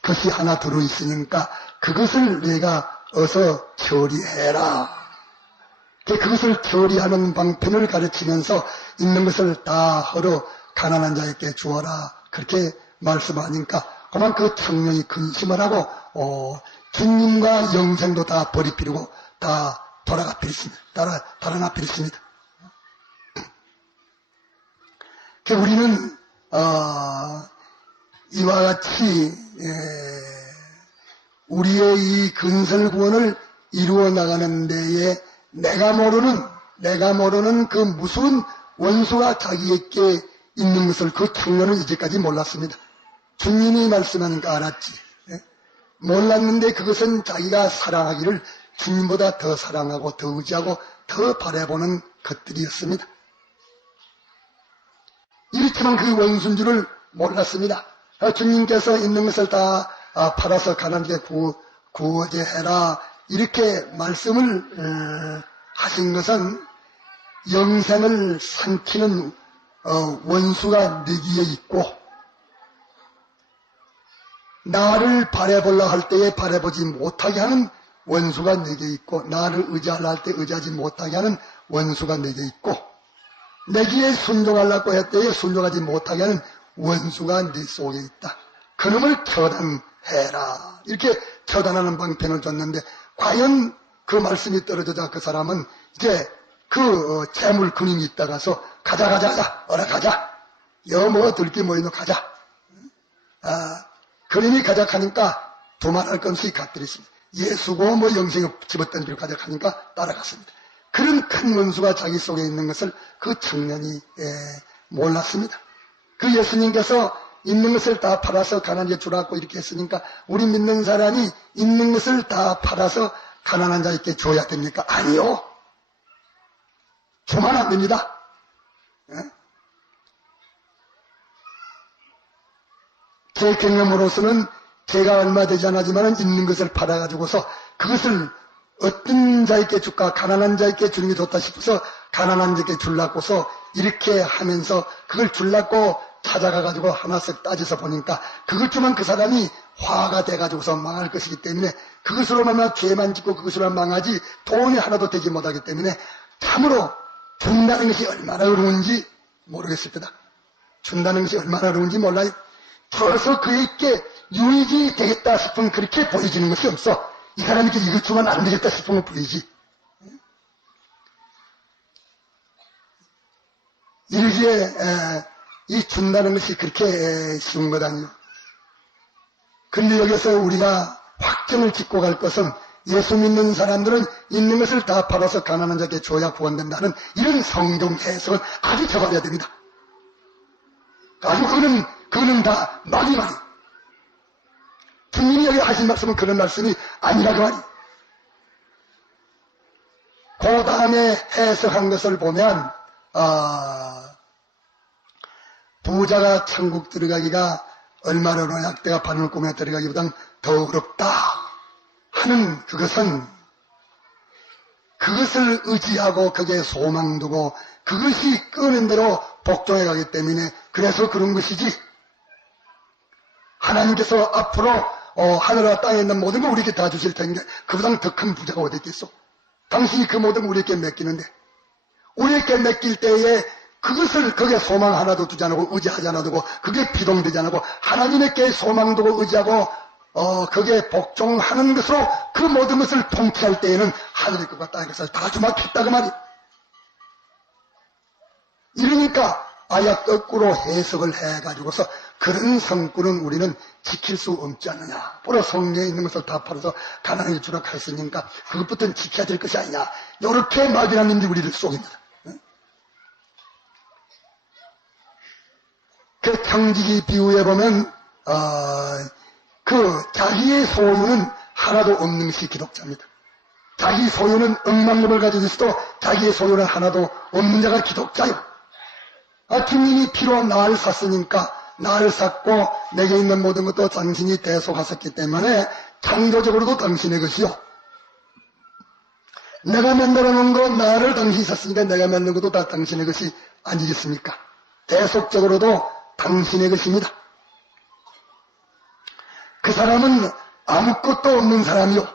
것이 하나 들어있으니까 그것을 내가 어서 처리해라. 그것을 처리하는 방편을 가르치면서 있는 것을 다 허러 가난한 자에게 주어라. 그렇게 말씀하니까 그만 그 청년이 근심을 하고 주님과 영생도 다 버리필이고 다 돌아가 필습니다. 달아나 필습니다. 우리는 이와 같이 우리의 이 근설 구원을 이루어 나가는 데에 내가 모르는 그 무서운 원수가 자기에게 있는 것을 그 청년은 이제까지 몰랐습니다. 주님이 말씀하니까 알았지. 몰랐는데 그것은 자기가 사랑하기를 주님보다 더 사랑하고 더 의지하고 더 바라보는 것들이었습니다. 이렇지만 그 원수인 줄을 몰랐습니다. 주님께서 있는 것을 다 팔아서 가난하게 구제해라 이렇게 말씀을 하신 것은 영생을 삼키는 원수가 내기에 있고 나를 바라보려 할 때에 바라보지 못하게 하는 원수가 내게 있고 나를 의지하려 할 때 의지하지 못하게 하는 원수가 내게 있고 내기에 순종하려고 할 때에 순종하지 못하게 하는 원수가 내 속에 있다. 그놈을 처단해라. 이렇게 처단하는 방편을 줬는데 과연 그 말씀이 떨어지자 그 사람은 이제 그 재물 근임이 있다가서 가자 어라 가자 여뭐 들기 뭐 있노 가자. 그림이 가자 하니까 도말할 건 수익 갓들이십니다. 예수고 뭐 영생에 집어던지러 가자 하니까 따라갔습니다. 그런 큰 원수가 자기 속에 있는 것을 그 청년이 몰랐습니다. 그 예수님께서 있는 것을 다 팔아서 가난하게 주라고 이렇게 했으니까 우리 믿는 사람이 있는 것을 다 팔아서 가난한 자에게 줘야 됩니까? 아니요. 주면 안 됩니다. 제 경험으로서는 제가 얼마 되지 않았지만 있는 것을 팔아가지고서 그것을 어떤 자에게 줄까 가난한 자에게 주는 게 좋다 싶어서 가난한 자에게 주려고서 이렇게 하면서 그걸 주려고 찾아가가지고 하나씩 따져서 보니까 그것 주면 그 사람이 화가 돼가지고서 망할 것이기 때문에 그것으로만 죄만 짓고 그것으로만 망하지 돈이 하나도 되지 못하기 때문에 참으로 준다는 것이 얼마나 어려운지 모르겠습니다. 준다는 것이 얼마나 어려운지 몰라요. 줘서 그에게 유익이 되겠다 싶으면 그렇게 보여지는 것이 없어. 이 사람에게 이것 주면 안 되겠다 싶으면 보이지. 이렇게 이 준다는 것이 그렇게 쉬운 것 아니에요. 그런데 여기서 우리가 확정을 짓고 갈 것은 예수 믿는 사람들은 있는 것을 다 팔아서 가난한 자에게 줘야 구원된다는 이런 성경 해석은 아주 적어야 됩니다. 아주 그거는 다 말이. 주님이 여기 하신 말씀은 그런 말씀이 아니라고 말이. 그 다음에 해석한 것을 보면 부자가 천국 들어가기가 얼마나 약대가 바늘 꾸며 들어가기보다는 더 어렵다 하는 그것은 그것을 의지하고 거기에 소망 두고 그것이 끄는 대로 복종해 가기 때문에 그래서 그런 것이지 하나님께서 앞으로 하늘과 땅에 있는 모든 걸 우리에게 다 주실 텐데 그보다 더 큰 부자가 어디 있겠소? 당신이 그 모든 걸 우리에게 맡기는데 우리에게 맡길 때에 그것을 거기에 소망 하나도 두지 않고 의지하지 않아두고 그게 비동되지 않고 하나님에게 소망 두고 의지하고 거기에 복종하는 것으로 그 모든 것을 통치할 때에는 하늘의 것과 땅의 것을 다 주막했다 그 말이. 이러니까 아야 거꾸로 해석을 해가지고서 그런 성꾼은 우리는 지킬 수 없지 않느냐. 보러 성경에 있는 것을 다 팔아서 가난하게 주라 했으니까 그것부터는 지켜야 될 것이 아니냐. 이렇게 막연한님들이 우리를 속입니다. 그 청지기 비유에 보면 그 자기의 소유는 하나도 없는 것이 기독자입니다. 자기 소유는 억만금을 가지고 있어도 자기의 소유는 하나도 없는 자가 기독자요. 주님이 피로 나를 샀으니까 나를 샀고 내게 있는 모든 것도 당신이 대속하셨기 때문에 창조적으로도 당신의 것이요. 내가 만들어 놓은 거 나를 당신이 샀으니까 내가 만든 것도 다 당신의 것이 아니겠습니까? 대속적으로도 당신의 것입니다. 그 사람은 아무것도 없는 사람이요.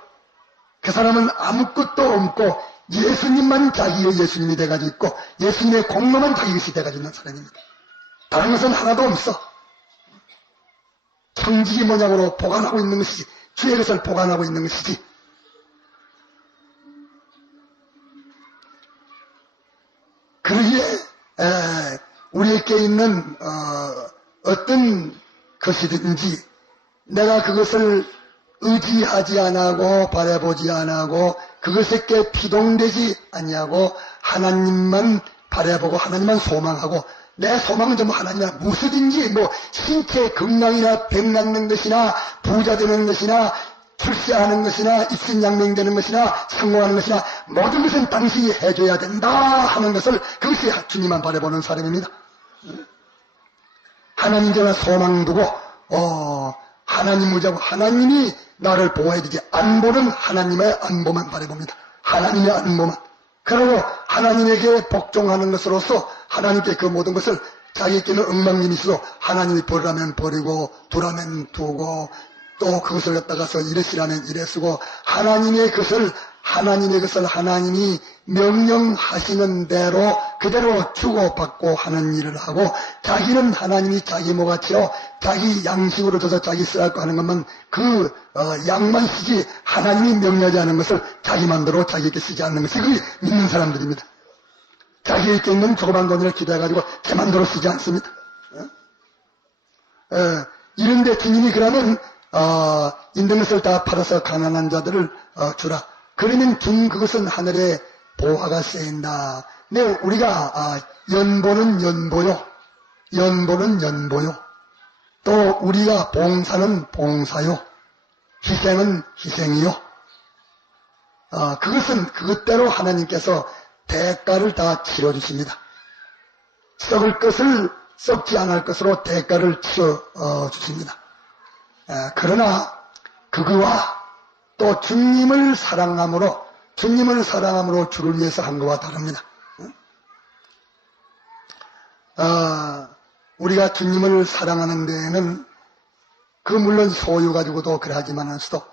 그 사람은 아무것도 없고 예수님만 자기의 예수님이 돼가지고 있고 예수님의 공로만 자기 것이 돼가지고 있는 사람입니다. 다른 것은 하나도 없어. 청지기 모양으로 보관하고 있는 것이지 주의 것을 보관하고 있는 것이지. 그러기에 우리에게 있는 어떤 것이든지 내가 그것을 의지하지 않고 바라보지 않고 그것에게 피동되지 아니하고 하나님만 바라보고 하나님만 소망하고 내 소망은 전부 하나님이나 무엇이든지 뭐 신체 건강이나 병 낫는 것이나 부자 되는 것이나 출세하는 것이나 입신양명되는 것이나 성공하는 것이나 모든 것은 당신이 해줘야 된다 하는 것을 그것이 주님만 바라보는 사람입니다. 하나님 전에 소망 두고 하나님 의지하고 하나님이 나를 보호해주지 안보는 하나님의 안보만 바라봅니다. 하나님의 안보만. 그리고 하나님에게 복종하는 것으로서 하나님께 그 모든 것을 자기에게는 엉망님이 있어도 하나님이 버리라면 버리고 두라면 두고 또 그것을 갖다가서 이랬으라면 이랬으고 하나님의 것을 하나님이 명령하시는 대로 그대로 주고받고 하는 일을 하고 자기는 하나님이 자기 모가치로 자기 양식으로 줘서 자기 쓰라고 하는 것만 그 양만 쓰지 하나님이 명령하지 않은 것을 자기 맘대로 자기에게 쓰지 않는 것이 그게 믿는 사람들입니다. 자기에게 있는 조그만 돈을 기대해가지고 제 맘대로 쓰지 않습니다. 이런데 주님이 그러면 있는 것을 다 팔아서 가난한 자들을 주라. 그러면 준 그것은 하늘에 보화가 쌓인다. 네, 우리가 연보는 연보요. 연보는 연보요. 또 우리가 봉사는 봉사요. 희생은 희생이요. 그것은 그것대로 하나님께서 대가를 다 치러주십니다. 썩을 것을 썩지 않을 것으로 대가를 치러주십니다. 그러나 그거와 또 주님을 사랑함으로 주를 위해서 한 것과 다릅니다. 우리가 주님을 사랑하는 데에는 물론 소유 가지고도 그러하지만서도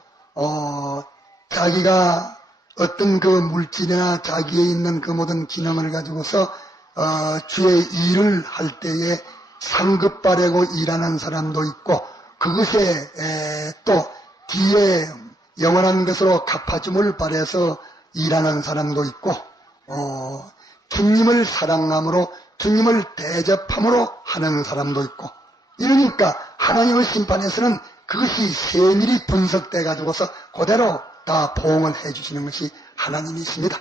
자기가 어떤 그 물질이나 자기에 있는 그 모든 기능을 가지고서 주의 일을 할 때에 상급 바라고 일하는 사람도 있고 그것에 또 뒤에 영원한 것으로 갚아줌을 바라서 일하는 사람도 있고 주님을 사랑함으로 주님을 대접함으로 하는 사람도 있고 이러니까 하나님의 심판에서는 그것이 세밀히 분석돼 가지고서 그대로 다 보응을 해주시는 것이 하나님이십니다.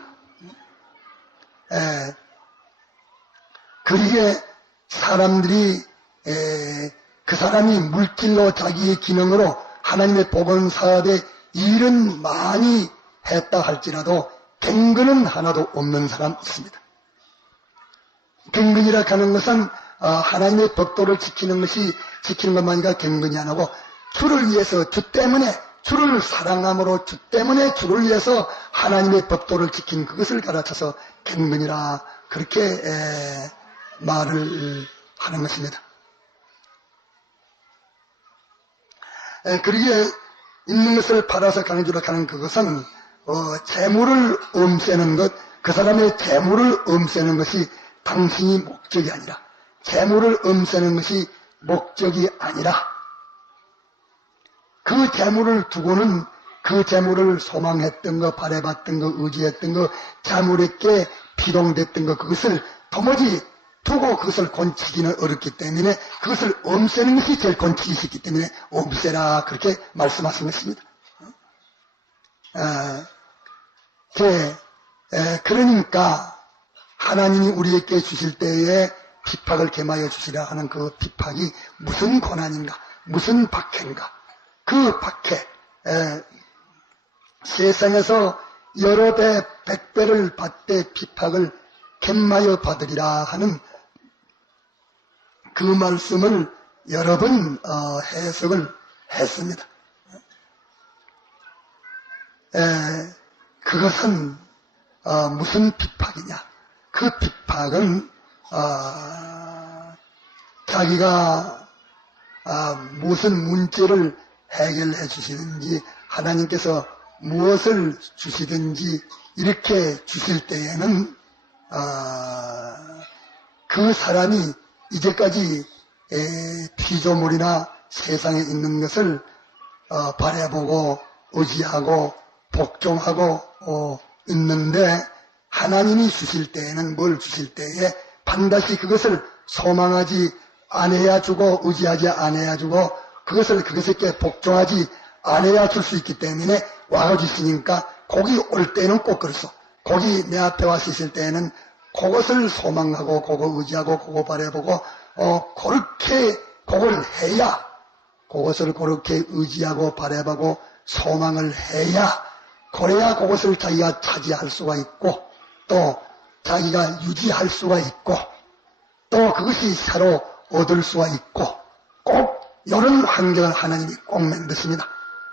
그러기에 사람들이 그 사람이 물질로 자기의 기능으로 하나님의 복음 사업에 일은 많이 했다 할지라도 경건은 하나도 없는 사람 있습니다. 경건이라 하는 것은 하나님의 법도를 지키는 것만이가 경건이 아니고 주를 위해서 주 때문에 주를 사랑함으로 주 때문에 주를 위해서 하나님의 법도를 지킨 그것을 가르쳐서 경건이라 그렇게 말을 하는 것입니다. 그러기에 있는 것을 팔아서 강조를 하는 그것은 재물을 엄세는 것, 그 사람의 재물을 엄세는 것이 당신이 목적이 아니라 재물을 엄세는 것이 목적이 아니라 그 재물을 두고는 그 재물을 소망했던 거, 바라봤던 거, 의지했던 거, 재물에게 비동됐던 거 그것을 도무지 두고 그것을 권치기는 어렵기 때문에 그것을 엄세는 것이 제일 권치기 쉽기 때문에 엄세라 그렇게 말씀하신 것입니다. 그러니까 하나님이 우리에게 주실 때에 핍박을 겸하여 주시라 하는 그 핍박이 무슨 고난인가 무슨 박해인가 그 박해 세상에서 여러 배 100배를 받되 핍박을 겸하여 받으리라 하는 그 말씀을 여러 번 해석을 했습니다. 그것은 무슨 핍박이냐? 그 핍박은 자기가 무슨 문제를 해결해 주시든지 하나님께서 무엇을 주시든지 이렇게 주실 때에는 그 사람이 이제까지 피조물이나 세상에 있는 것을 바라보고 의지하고 복종하고 있는데 하나님이 주실 때에는 뭘 주실 때에 반드시 그것을 소망하지 않아야 주고 의지하지 않아야 주고 그것에게 복종하지 않아야 줄 수 있기 때문에 와주시니까 거기 올 때는 꼭 그렇소. 거기 내 앞에 와서 있을 때에는 그것을 소망하고 그거 의지하고 그거 바라보고 그렇게 그걸 해야 그것을 그렇게 의지하고 바라보고 소망을 해야 그래야 그것을 자기가 차지할 수가 있고 또 자기가 유지할 수가 있고 또 그것이 새로 얻을 수가 있고 꼭 이런 환경을 하나님이 꼭 만드십니다.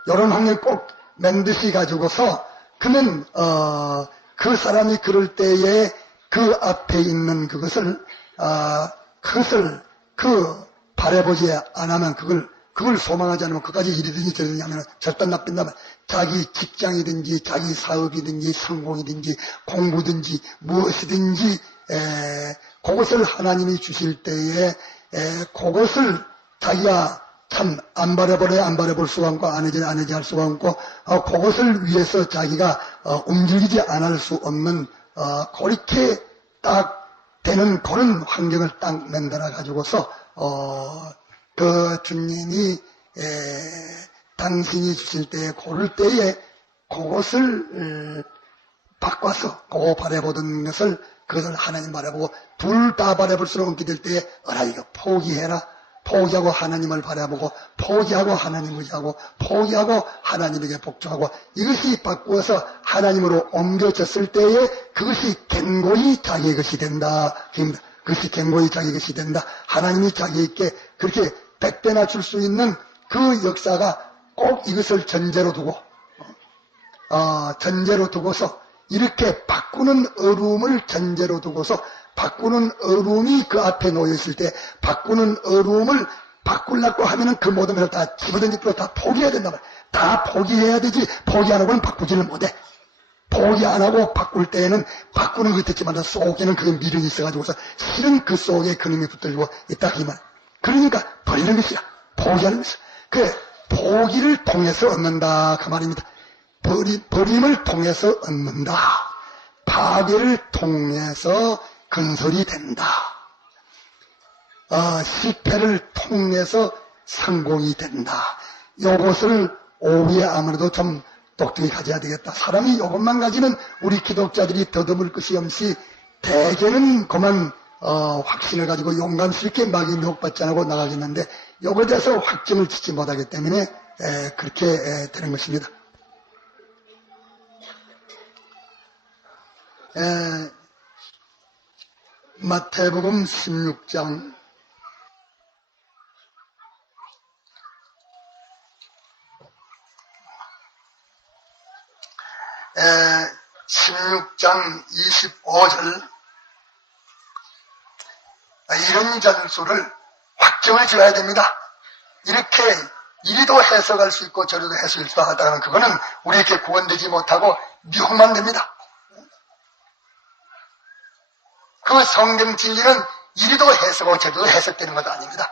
이런 환경을 꼭 만드시 가지고서 그러면 그 사람이 그럴 때에 그 앞에 있는 그것을 바라보지 않으면 그걸 소망하지 않으면 그까지 이리든지 저리든지 하면 절대 나쁜다면 자기 직장이든지 자기 사업이든지 성공이든지 공부든지 무엇이든지 그것을 하나님이 주실 때에 그것을 자기가 참 안 바라보려 안 바라볼 수가 없고 안 해지 할 수가 없고 그것을 위해서 자기가 움직이지 않을 수 없는 그렇게 딱 되는 그런 환경을 딱 만들어 가지고서 그 주님이 당신이 주실 때에 고를 때에 그것을 바꿔서 그거 바라보던 것을 그것을 하나님 바라보고 둘 다 바라볼 수는 없게 될 때에 이거 포기해라. 포기하고 하나님을 바라보고 포기하고 하나님을 의지하고 포기하고 하나님에게 복종하고 이것이 바꾸어서 하나님으로 옮겨졌을 때에 그것이 견고히 자기의 것이 된다. 그것이 견고히 자기의 것이 된다. 하나님이 자기에게 그렇게 100배나 줄 수 있는 그 역사가 꼭 이것을 전제로 두고서 이렇게 바꾸는 어려움을 전제로 두고서 바꾸는 어려움이 그 앞에 놓여있을 때 바꾸는 어려움을 바꾸려고 하면은 그 모든 것을 다 집어던지고 다 포기해야 된다 말이야. 다 포기해야 되지 포기 안 하고는 바꾸지를 못해. 포기 안 하고 바꿀 때에는 바꾸는 것 같지만 속에는 그 미련이 있어가지고서 실은 그 속에 그놈이 붙들고 있다 이 말. 그러니까 버리는 것이야. 포기하는 것이야. 그래 포기를 통해서 얻는다 그 말입니다. 버림을 통해서 얻는다. 파괴를 통해서 건설이 된다. 실패를 통해서 성공이 된다. 요것을 오후에 아무래도 좀 똑똑히 가져야 되겠다. 사람이 이것만 가지면 우리 기독자들이 더듬을 것이 없이 대개는 그만 확신을 가지고 용감스럽게 막 유혹받지 않고 나가겠는데 요거에 대해서 확증을 짓지 못하기 때문에 그렇게 되는 것입니다. 마태복음 16장 25절 이런 전술을 확정을 지어야 됩니다. 이렇게 이리도 해석할 수 있고 저리도 해석할 수 하다는 그거는 우리에게 구원되지 못하고 미혹만 됩니다. 그 성경 진리는 이리도 해석하고 저리도 해석되는 것도 아닙니다.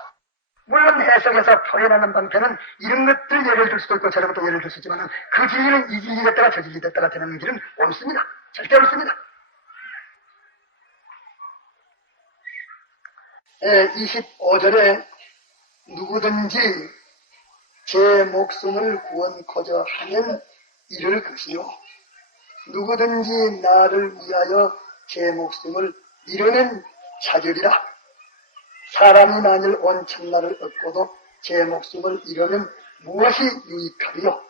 물론 해석해서 표현하는 방편은 이런 것들 예를 들 수도 있고 저런 것도 예를 들 수 있지만 그 진리는 이 진리 됐다가 저 진리 됐다가 되는 길은 없습니다. 절대 없습니다. 25절에 누구든지 제 목숨을 구원코자 하면 이를 것이요 누구든지 나를 위하여 제 목숨을 잃으면 찾으리라. 사람이 만일 온 천나를 얻고도 제 목숨을 잃으면 무엇이 유익하리요?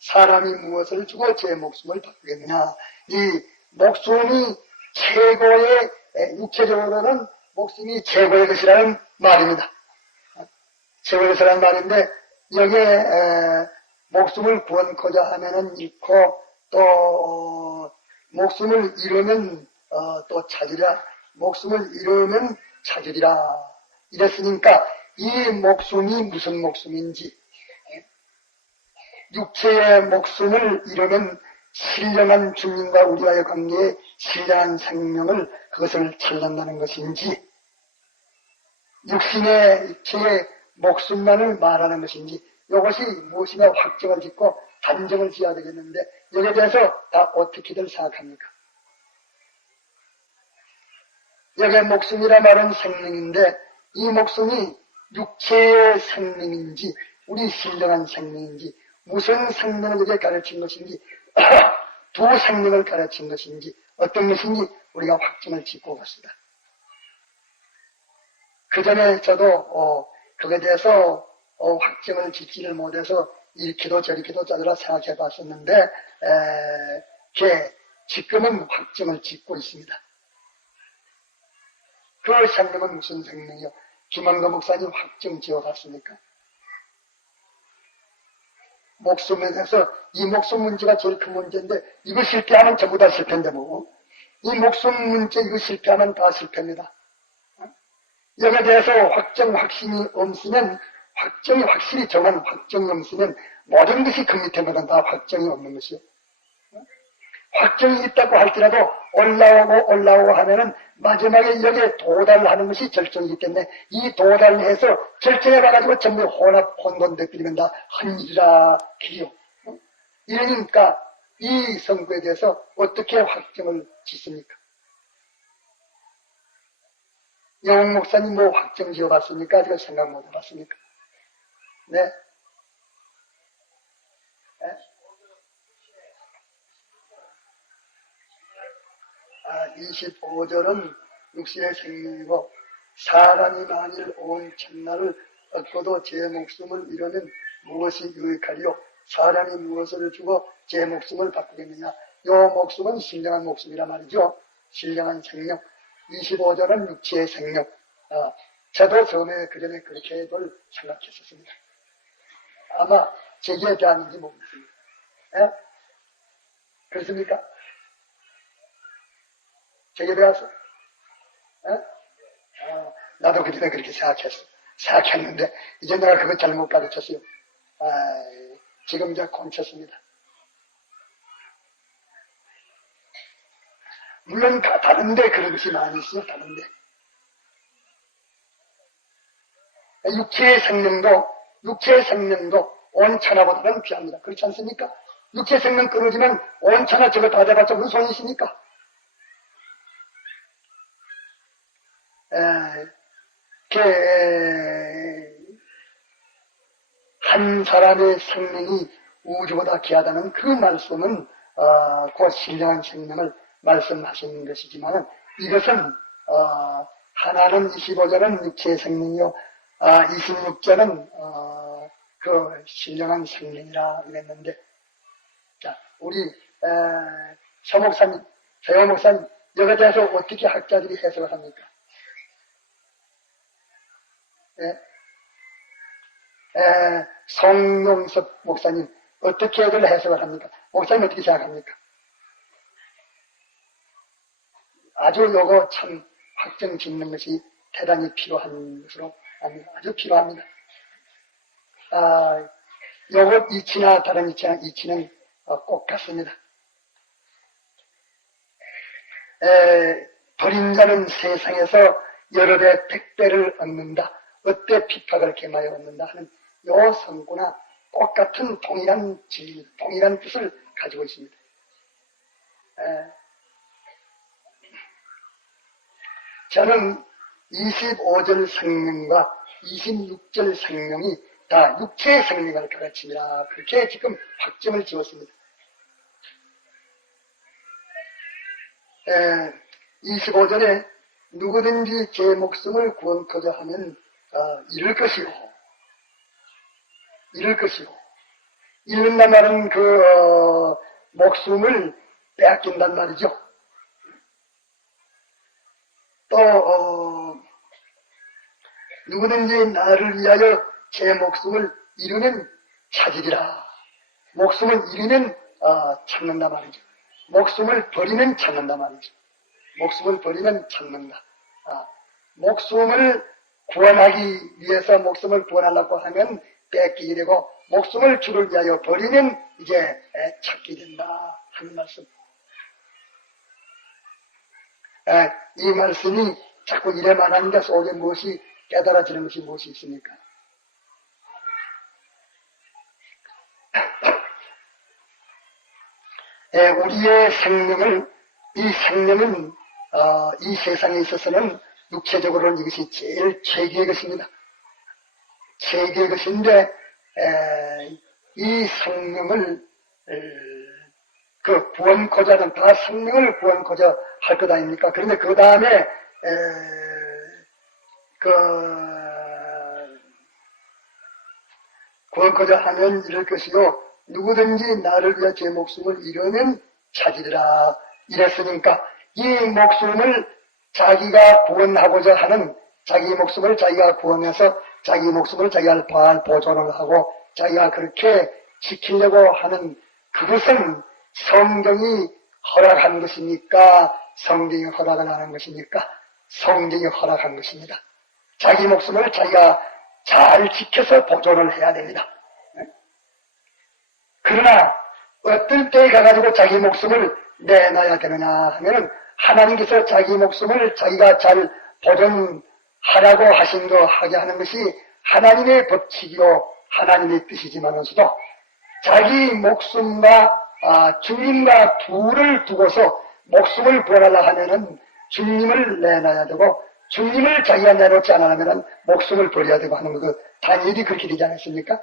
사람이 무엇을 주고 제 목숨을 바꾸겠느냐? 이 목숨이 최고의 육체적으로는 목숨이 최고의 것이라는 말입니다. 최고의 것이라는 말인데 여기에 목숨을 구원코자 하면은 잃고 또 목숨을 잃으면 또 찾으랴. 목숨을 잃으면 찾으리라. 이랬으니까 이 목숨이 무슨 목숨인지 육체의 목숨을 잃으면 신령한 주님과 우리와의 관계에 신령한 생명을 그것을 찾는다는 것인지 육신의 목숨만을 말하는 것인지 이것이 무엇이냐 확정을 짓고 단정을 지어야 되겠는데 여기에 대해서 다 어떻게들 생각합니까? 여기에 목숨이라 말은 생명인데 이 목숨이 육체의 생명인지 우리 신령한 생명인지 무슨 생명을 여기에 가르친 것인지 두 생명을 가르친 것인지 어떤 것인지 우리가 확정을 짓고 갔습니다. 그 전에 저도 그에 대해서 확정을 짓지를 못해서 이렇게도 저렇게도 짜들어 생각해 봤었는데 지금은 확정을 짓고 있습니다. 그 생명은 무슨 생명이요? 김한거 목사님 확정 지어봤습니까? 목숨에 대해서 이 목숨 문제가 제일 큰 문제인데 이거 실패하면 전부 다 실패인데 뭐 이 목숨 문제 이거 실패하면 다 실패입니다. 여기에 대해서 확신이 없으면 확정이 확실히 정한 확정이 없으면 모든 것이 그 밑에보다 다 확정이 없는 것이요. 확정이 있다고 할지라도 올라오고 하면은 마지막에 여기에 도달하는 것이 절정이기 때문에 이 도달해서 절정에 가가지고 전부 혼돈되버리면 다 헛일이라 길이요. 이러니까 이 선거에 대해서 어떻게 확정을 짓습니까? 영웅 목사님 뭐 확정 지어봤습니까? 아직 생각 못 해봤습니까? 네. 네? 25절은 육신의 생명이고 사람이 만일 온 천나를 얻고도 제 목숨을 잃으면 무엇이 유익하리요? 사람이 무엇을 주고 제 목숨을 바꾸겠느냐? 요 목숨은 신령한 목숨이라 말이죠. 신령한 생명. 25절은 육체의 생명. 저도 처음에 그전에 그렇게들 생각했었습니다. 아마 제기에 대한인지 모르겠습니다. 예? 그렇습니까? 제기에 대해서? 예? 나도 그전에 그렇게 생각했는데, 이제 내가 그거 잘못 가르쳤어요. 지금 이제 곤쳤습니다. 물론 다른데 그런 것이 많이 있어요, 다른데. 육체의 생명도 온 천하보다는 귀합니다. 그렇지 않습니까? 육체의 생명 끊어지면 온 천하 저거 다 돼봤자 무슨 소용이 있습니까? 한 사람의 생명이 우주보다 귀하다는 그 말씀은 그 신령한 생명을 말씀하시는 것이지만 이것은 하나는 25절은 육체의 생명이요 26절은 그 신령한 생명이라 그랬는데 자 우리 서 목사님, 서영 목사님 여기에 대해서 어떻게 학자들이 해석을 합니까? 성용섭 목사님 어떻게들 해석을 합니까? 목사님 어떻게 생각합니까? 아주 요거 참 확정 짓는 것이 대단히 필요한 것으로 압니다. 아주 필요합니다. 요것 이치나 다른 이치는 꼭 같습니다. 버린 자는 세상에서 여러 배 백배를 얻는다. 어때 핍박을 개마여 얻는다 하는 요 성구나 똑같은 동일한 진리, 동일한 뜻을 가지고 있습니다. 저는 25절 생명과 26절 생명이 다 육체의 생명을 가르칩니다. 그렇게 지금 확정을 지었습니다. 25절에 누구든지 제 목숨을 구원코자 하면 잃을 것이고 잃는단 말은 그 목숨을 빼앗긴단 말이죠. 또 누구든지 나를 위하여 제 목숨을 잃으면 찾으리라. 목숨을 잃으면 찾는다 말이죠. 목숨을 버리면 찾는다 말이죠. 목숨을 버리면 찾는다. 목숨을 구원하기 위해서 목숨을 구원하려고 하면 뺏기게 되고 목숨을 주를 위하여 버리면 이제 찾게 된다 하는 말씀. 이 말씀이 자꾸 이래만 하는데 속에 무엇이 깨달아지는 것이 무엇이 있습니까? 우리의 생명은 이 세상에 있어서는 육체적으로는 이것이 제일 최기의 것입니다. 최기의 것인데 이 생명을 그 구원코자는 다 생명을 구원코자 할 것 아닙니까? 그런데 그 다음에 구원코자 하면 이럴 것이요 누구든지 나를 위해 제 목숨을 잃으면 찾으리라 이랬으니까 이 목숨을 자기가 구원하고자 하는 자기 목숨을 자기가 구원해서 자기 목숨을 자기가 보존을 하고 자기가 그렇게 지키려고 하는 그것은 성경이 허락한 것입니까? 성경이 허락을 안 한 것입니까? 성경이 허락한 것입니다. 자기 목숨을 자기가 잘 지켜서 보존을 해야 됩니다. 그러나 어떨 때에 가가지고 자기 목숨을 내놔야 되느냐 하면은 하나님께서 자기 목숨을 자기가 잘 보존하라고 하신 거 하게 하는 것이 하나님의 법칙이요 하나님의 뜻이지만서도 자기 목숨과 주님과 둘을 두고서 목숨을 구하려 하면은 주님을 내놔야 되고 주님을 자기가 내놓지 않으려면 목숨을 버려야 되고 하는 것 다니엘이 그렇게 되지 않았습니까?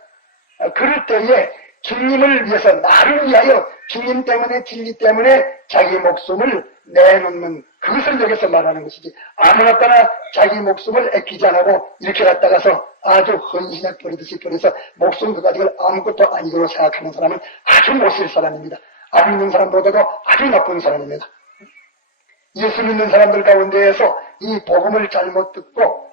그럴 때에 주님을 위해서, 나를 위하여, 주님 때문에, 진리 때문에 자기 목숨을 내놓는, 그것을 여기서 말하는 것이지, 아무나 따나 자기 목숨을 아끼지 않고 이렇게 갔다가서 아주 헌신을 버리듯이 버려서 목숨 그 가지고 아무것도 아니고 생각하는 사람은 아주 못쓸 사람입니다. 안 믿는 사람보다도 아주 나쁜 사람입니다. 예수 믿는 사람들 가운데에서 이 복음을 잘못 듣고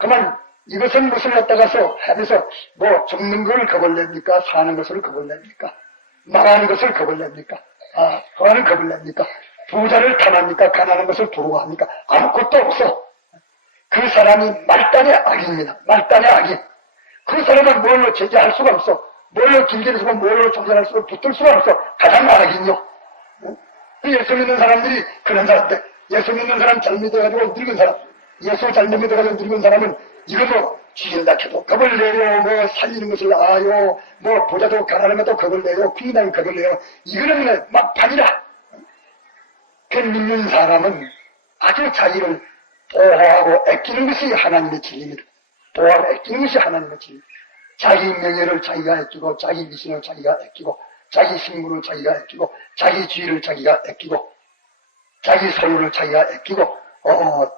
그만 이것은 무엇을 갖다가서 하면서 뭐 죽는 걸 겁을 냅니까? 사는 것을 겁을 냅니까? 망하는 것을 겁을 냅니까? 그거는 겁을 냅니까? 부자를 탐합니까? 가난한 것을 부러워합니까? 아무것도 없어. 그 사람이 말단의 악입니다. 말단의 악인. 그 사람은 뭘로 제재할 수가 없어. 뭘로 길게 수가 뭘로 조절할 수가 붙을 수가 없어. 가장 악인요. 예수 믿는 사람들이 그런 사람들, 예수 믿는 사람 잘 믿어가지고 늙은 사람, 예수 잘 믿어가지고 늙은 사람은 이거 뭐 죽인다 해도 겁을 내요, 뭐 살리는 것을 아요, 뭐 보자도 가라는 것도 겁을 내요, 궁당은 겁을 내요. 이거는 막판이라. 그 믿는 사람은 아주 자기를 보호하고 아끼는 것이 하나님의 진리입니다. 보호하고 아끼는 것이 하나님의 진리. 자기 명예를 자기가 아끼고, 자기 미신을 자기가 아끼고, 자기 신분을 자기가 아끼고, 자기 주의를 자기가 아끼고, 자기 소유를 자기가 아끼고,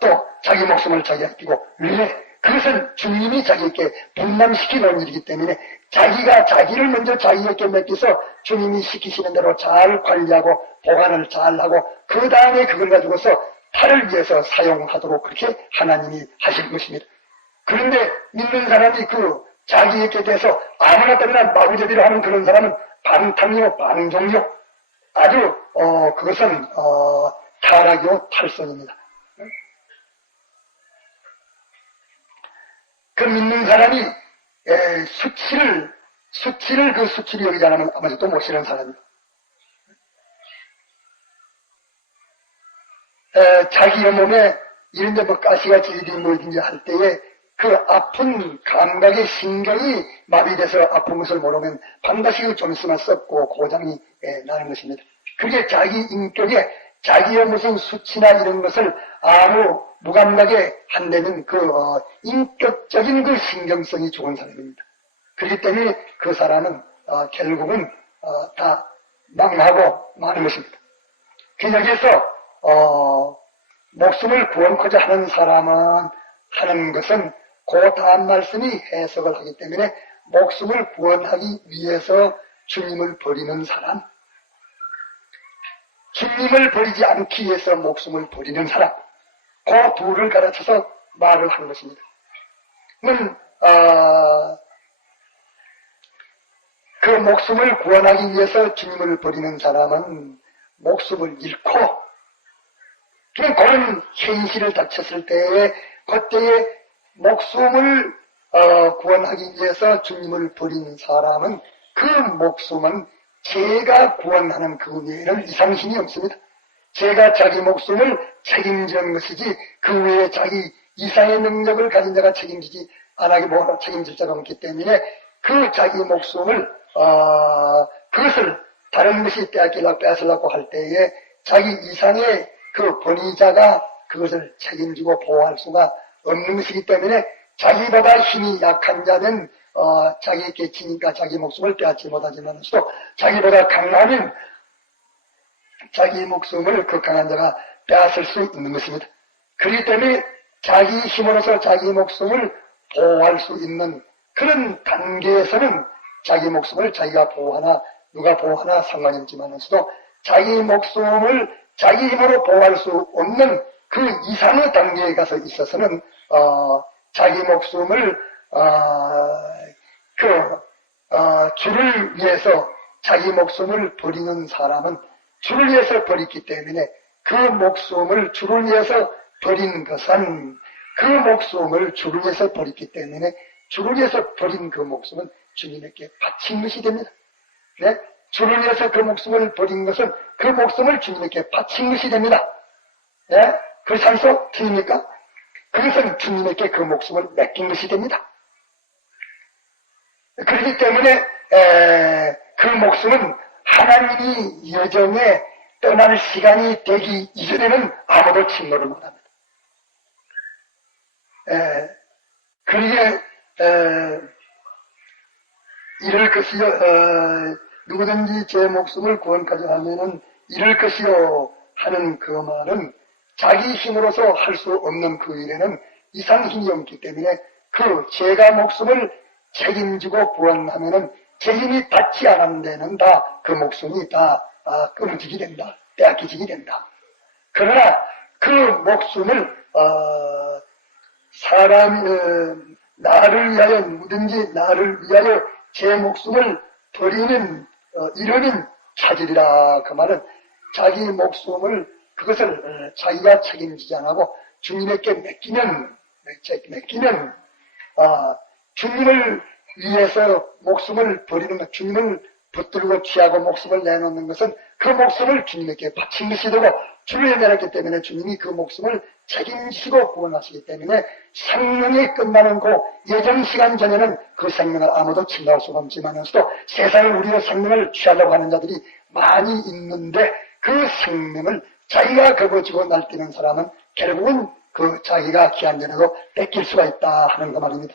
또 자기 목숨을 자기가 아끼고. 왜? 그것은 주님이 자기에게 분남시켜 놓은 일이기 때문에 자기가 자기를 먼저 자기에게 맡겨서 주님이 시키시는 대로 잘 관리하고 보관을 잘하고 그 다음에 그걸 가지고서 타를 위해서 사용하도록 그렇게 하나님이 하실 것입니다. 그런데 믿는 사람이 그 자기에게 대해서 아무나 때나 마구잡이로 하는 그런 사람은 방탕이요, 방종이요. 아주 그것은 타락이요, 탈선입니다. 그 믿는 사람이 수치를 그 수치를 여기지 않으면 아무것도 못 싫은 사람이에요. 자기의 몸에 이런데 뭐 가시가 지리디 뭐든지 할 때에 그 아픈 감각의 신경이 마비돼서 아픈 것을 모르면 반드시 좀 있으면 썩고 고장이 나는 것입니다. 그게 자기 인격에 자기의 무슨 수치나 이런 것을 아무 무감각에 한다는 그 인격적인 그 신경성이 좋은 사람입니다. 그렇기 때문에 그 사람은 결국은 다 망하고 마는 것입니다. 그 여기에서 목숨을 구원코자 하는 사람은 하는 것은 그 다음 말씀이 해석을 하기 때문에 목숨을 구원하기 위해서 주님을 버리는 사람, 주님을 버리지 않기 위해서 목숨을 버리는 사람, 그 둘을 가르쳐서 말을 하는 것입니다. 그 목숨을 구원하기 위해서 주님을 버리는 사람은 목숨을 잃고 그런 현실을 닥쳤을 때에 그때에 목숨을 구원하기 위해서 주님을 버린 사람은 그 목숨은 죄가 구원하는 그 외에는 이상신이 없습니다. 죄가 자기 목숨을 책임지는 것이지 그 외에 자기 이상의 능력을 가진 자가 책임지지 안하게 뭐라 책임질 자가 없기 때문에 그 자기 목숨을 그것을 다른 것이 빼앗으려고 할 때에 자기 이상의 그 권위자가 그것을 책임지고 보호할 수가 없는 것이기 때문에 자기보다 힘이 약한 자는 자기에게 지니까 자기 목숨을 빼앗지 못하지만서도 자기보다 강하면 자기 목숨을 그 강한 자가 빼앗을 수 있는 것입니다. 그렇기 때문에 자기 힘으로서 자기 목숨을 보호할 수 있는 그런 단계에서는 자기 목숨을 자기가 보호하나 누가 보호하나 상관이 없지만서도 자기 목숨을 자기 힘으로 보호할 수 없는 그 이상의 단계에 가서 있어서는 자기 목숨을 주를 위해서 자기 목숨을 버리는 사람은 주를 위해서 버렸기 때문에 그 목숨을 주를 위해서 버린 것은 그 목숨을 주를 위해서 버렸기 때문에 주를 위해서 버린 그 목숨은 주님에게 바친 것이 됩니다. 네? 주를 위해서 그 목숨을 버린 것은 그 목숨을 주님에게 바친 것이 됩니다. 네? 그 산소 틀립니까? 그것은 주님에게 그 목숨을 맡긴 것이 됩니다. 그렇기 때문에 그 목숨은 하나님이 예정에 떠날 시간이 되기 이전에는 아무도 침노를 못합니다. 그러기에 이럴 것이요, 누구든지 제 목숨을 구원까지 하면은 이럴 것이요 하는 그 말은 자기 힘으로서 할 수 없는 그 일에는 이상 힘이 없기 때문에 그 제가 목숨을 책임지고 구원하면은 제 힘이 닿지 않은 데는 다 그 목숨이 다 끊어지게 된다. 빼앗기지게 된다. 그러나 그 목숨을 나를 위하여 누구든지 나를 위하여 제 목숨을 버리는 이러는 차질이라. 그 말은 자기 목숨을 그것을 자기가 책임지지 않고 주님에게 맡기면 주님을 위해서 목숨을 버리는 것, 주님을 붙들고 취하고 목숨을 내놓는 것은 그 목숨을 주님에게 바친 것이 되고 주를 내놨기 때문에 주님이 그 목숨을 책임지시고 구원하시기 때문에 생명이 끝나는 그 예정 시간 전에는 그 생명을 아무도 침노할 수가 없지만서도 세상에 우리의 생명을 취하려고 하는 자들이 많이 있는데 그 생명을 자기가 거머쥐고 날뛰는 사람은 결국은 그 자기가 기한 전에도 뺏길 수가 있다 하는 그 말입니다.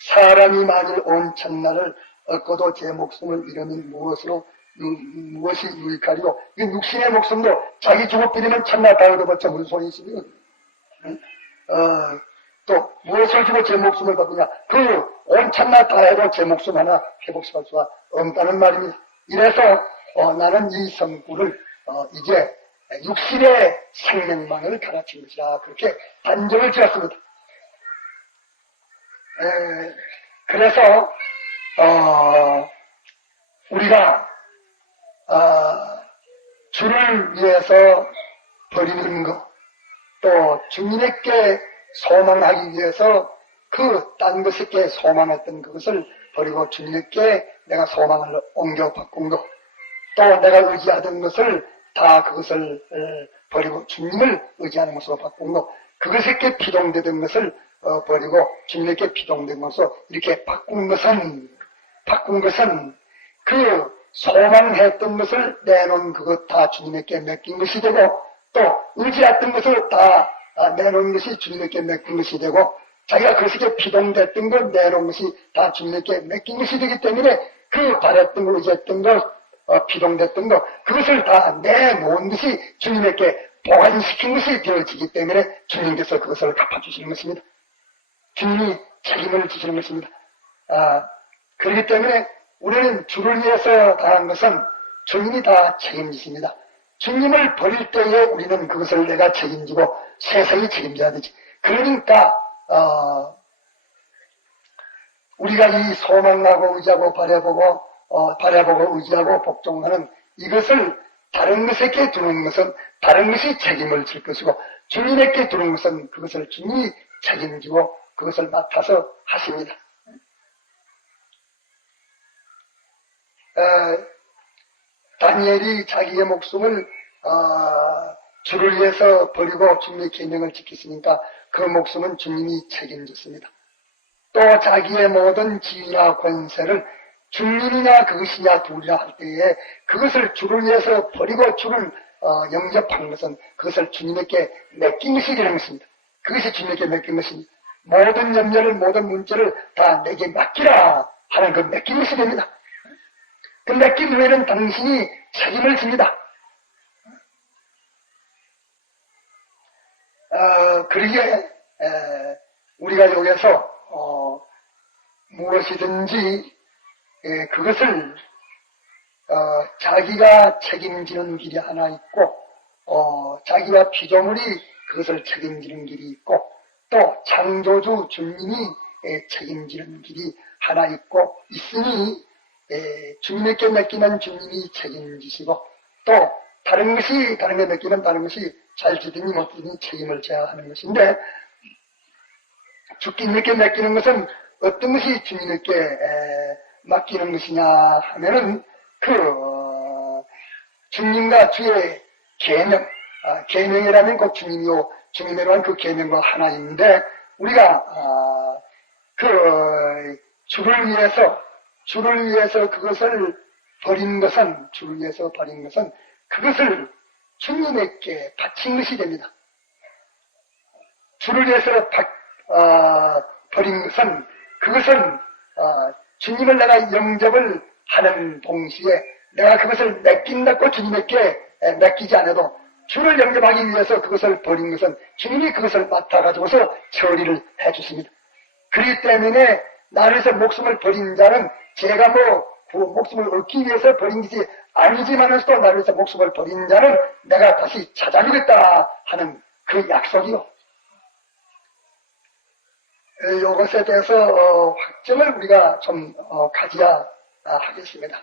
사람이 만일 온 첫날을 얻고도 제 목숨을 잃으면 무엇이 유익하리요? 이 육신의 목숨도 자기 죽어버리면 첫날 다 얻어봤자 무슨 소리 있으면 또 무엇을 주고 제 목숨을 받느냐? 그 온 첫날 다 해도 제 목숨 하나 회복시킬 수가 없다는 말입니다. 이래서 나는 이 성구를 이제 육신의 생명만을 가르친 것이라 그렇게 단정을 지었습니다. 그래서 우리가 주를 위해서 버리는 것, 또 주님에게 소망하기 위해서 그 딴 것에게 소망했던 그것을 버리고 주님에게 내가 소망을 옮겨 바꾼 것, 또 내가 의지하던 것을 다 그것을 버리고 주님을 의지하는 것으로 바꾼 것, 그것에게 피동되던 것을 버리고 주님에게 피동된 것으로 이렇게 바꾼 것은 그 소망했던 것을 내놓은 그것 다 주님에게 맡긴 것이 되고 또 의지했던 것을 다 내놓은 것이 주님에게 맡긴 것이 되고 자기가 그것에게 피동됐던 걸 내놓은 것이 다 주님에게 맡긴 것이 되기 때문에 그 바랬던 걸 의지했던 걸 피동됐던 것 그것을 다 내놓은 것이 주님에게 보완시킨 것이 되어지기 때문에 주님께서 그것을 갚아주시는 것입니다. 주님이 책임을 지시는 것입니다. 그렇기 때문에 우리는 주를 위해서 당한 것은 주님이 다 책임지십니다. 주님을 버릴 때에 우리는 그것을 내가 책임지고 세상이 책임져야 되지. 그러니까 우리가 이 소망하고 의지하고 바라보고 의지하고 복종하는 이것을 다른 것에게 두는 것은 다른 것이 책임을 질 것이고 주님에게 두는 것은 그것을 주님이 책임지고 그것을 맡아서 하십니다. 다니엘이 자기의 목숨을 주를 위해서 버리고 주님의 계명을 지켰으니까 그 목숨은 주님이 책임졌습니다. 또 자기의 모든 지위나 권세를 주님이냐 그것이냐 둘이라 할 때에 그것을 주를 위해서 버리고 주를 영접한 것은 그것을 주님에게 맡긴 것이 되는 것입니다. 그것이 주님에게 맡긴 것입니다. 모든 염려를 모든 문제를 다 내게 맡기라 하는 그 맡긴 것이 됩니다. 그 맡긴 후에는 당신이 책임을 집니다. 그러기에 우리가 여기서 무엇이든지 그것을 자기가 책임지는 길이 하나 있고 자기와 피조물이 그것을 책임지는 길이 있고 또 창조주 주님이 책임지는 길이 하나 있고 있으니 주님에게 맡기면 주님이 책임지시고 또 다른 게 맡기면 다른 것이 잘 지든지 못 지든지 책임을 져야 하는 것인데 주님에게 맡기는 것은 어떤 것이 주님에게 맡기는 것이냐 하면은 주님과 주의 계명, 계명이라면 그 주님이요 주님이란 그 계명과 하나 있는데 우리가 주를 위해서 그것을 버린 것은 그것을 주님에게 바친 것이 됩니다. 주를 위해서 버린 것은, 그것은 주님을 내가 영접을 하는 동시에 내가 그것을 맡긴다고 주님에게 맡기지 않아도 주를 영접하기 위해서 그것을 버린 것은 주님이 그것을 맡아가지고서 처리를 해주십니다. 그렇기 때문에 나를 목숨을 버린 자는 제가 그 목숨을 얻기 위해서 버린 것이 아니지만서도 나를 목숨을 버린 자는 내가 다시 찾아주겠다 하는 그 약속이요. 이것에 대해서 확정을 우리가 좀 가져야 하겠습니다.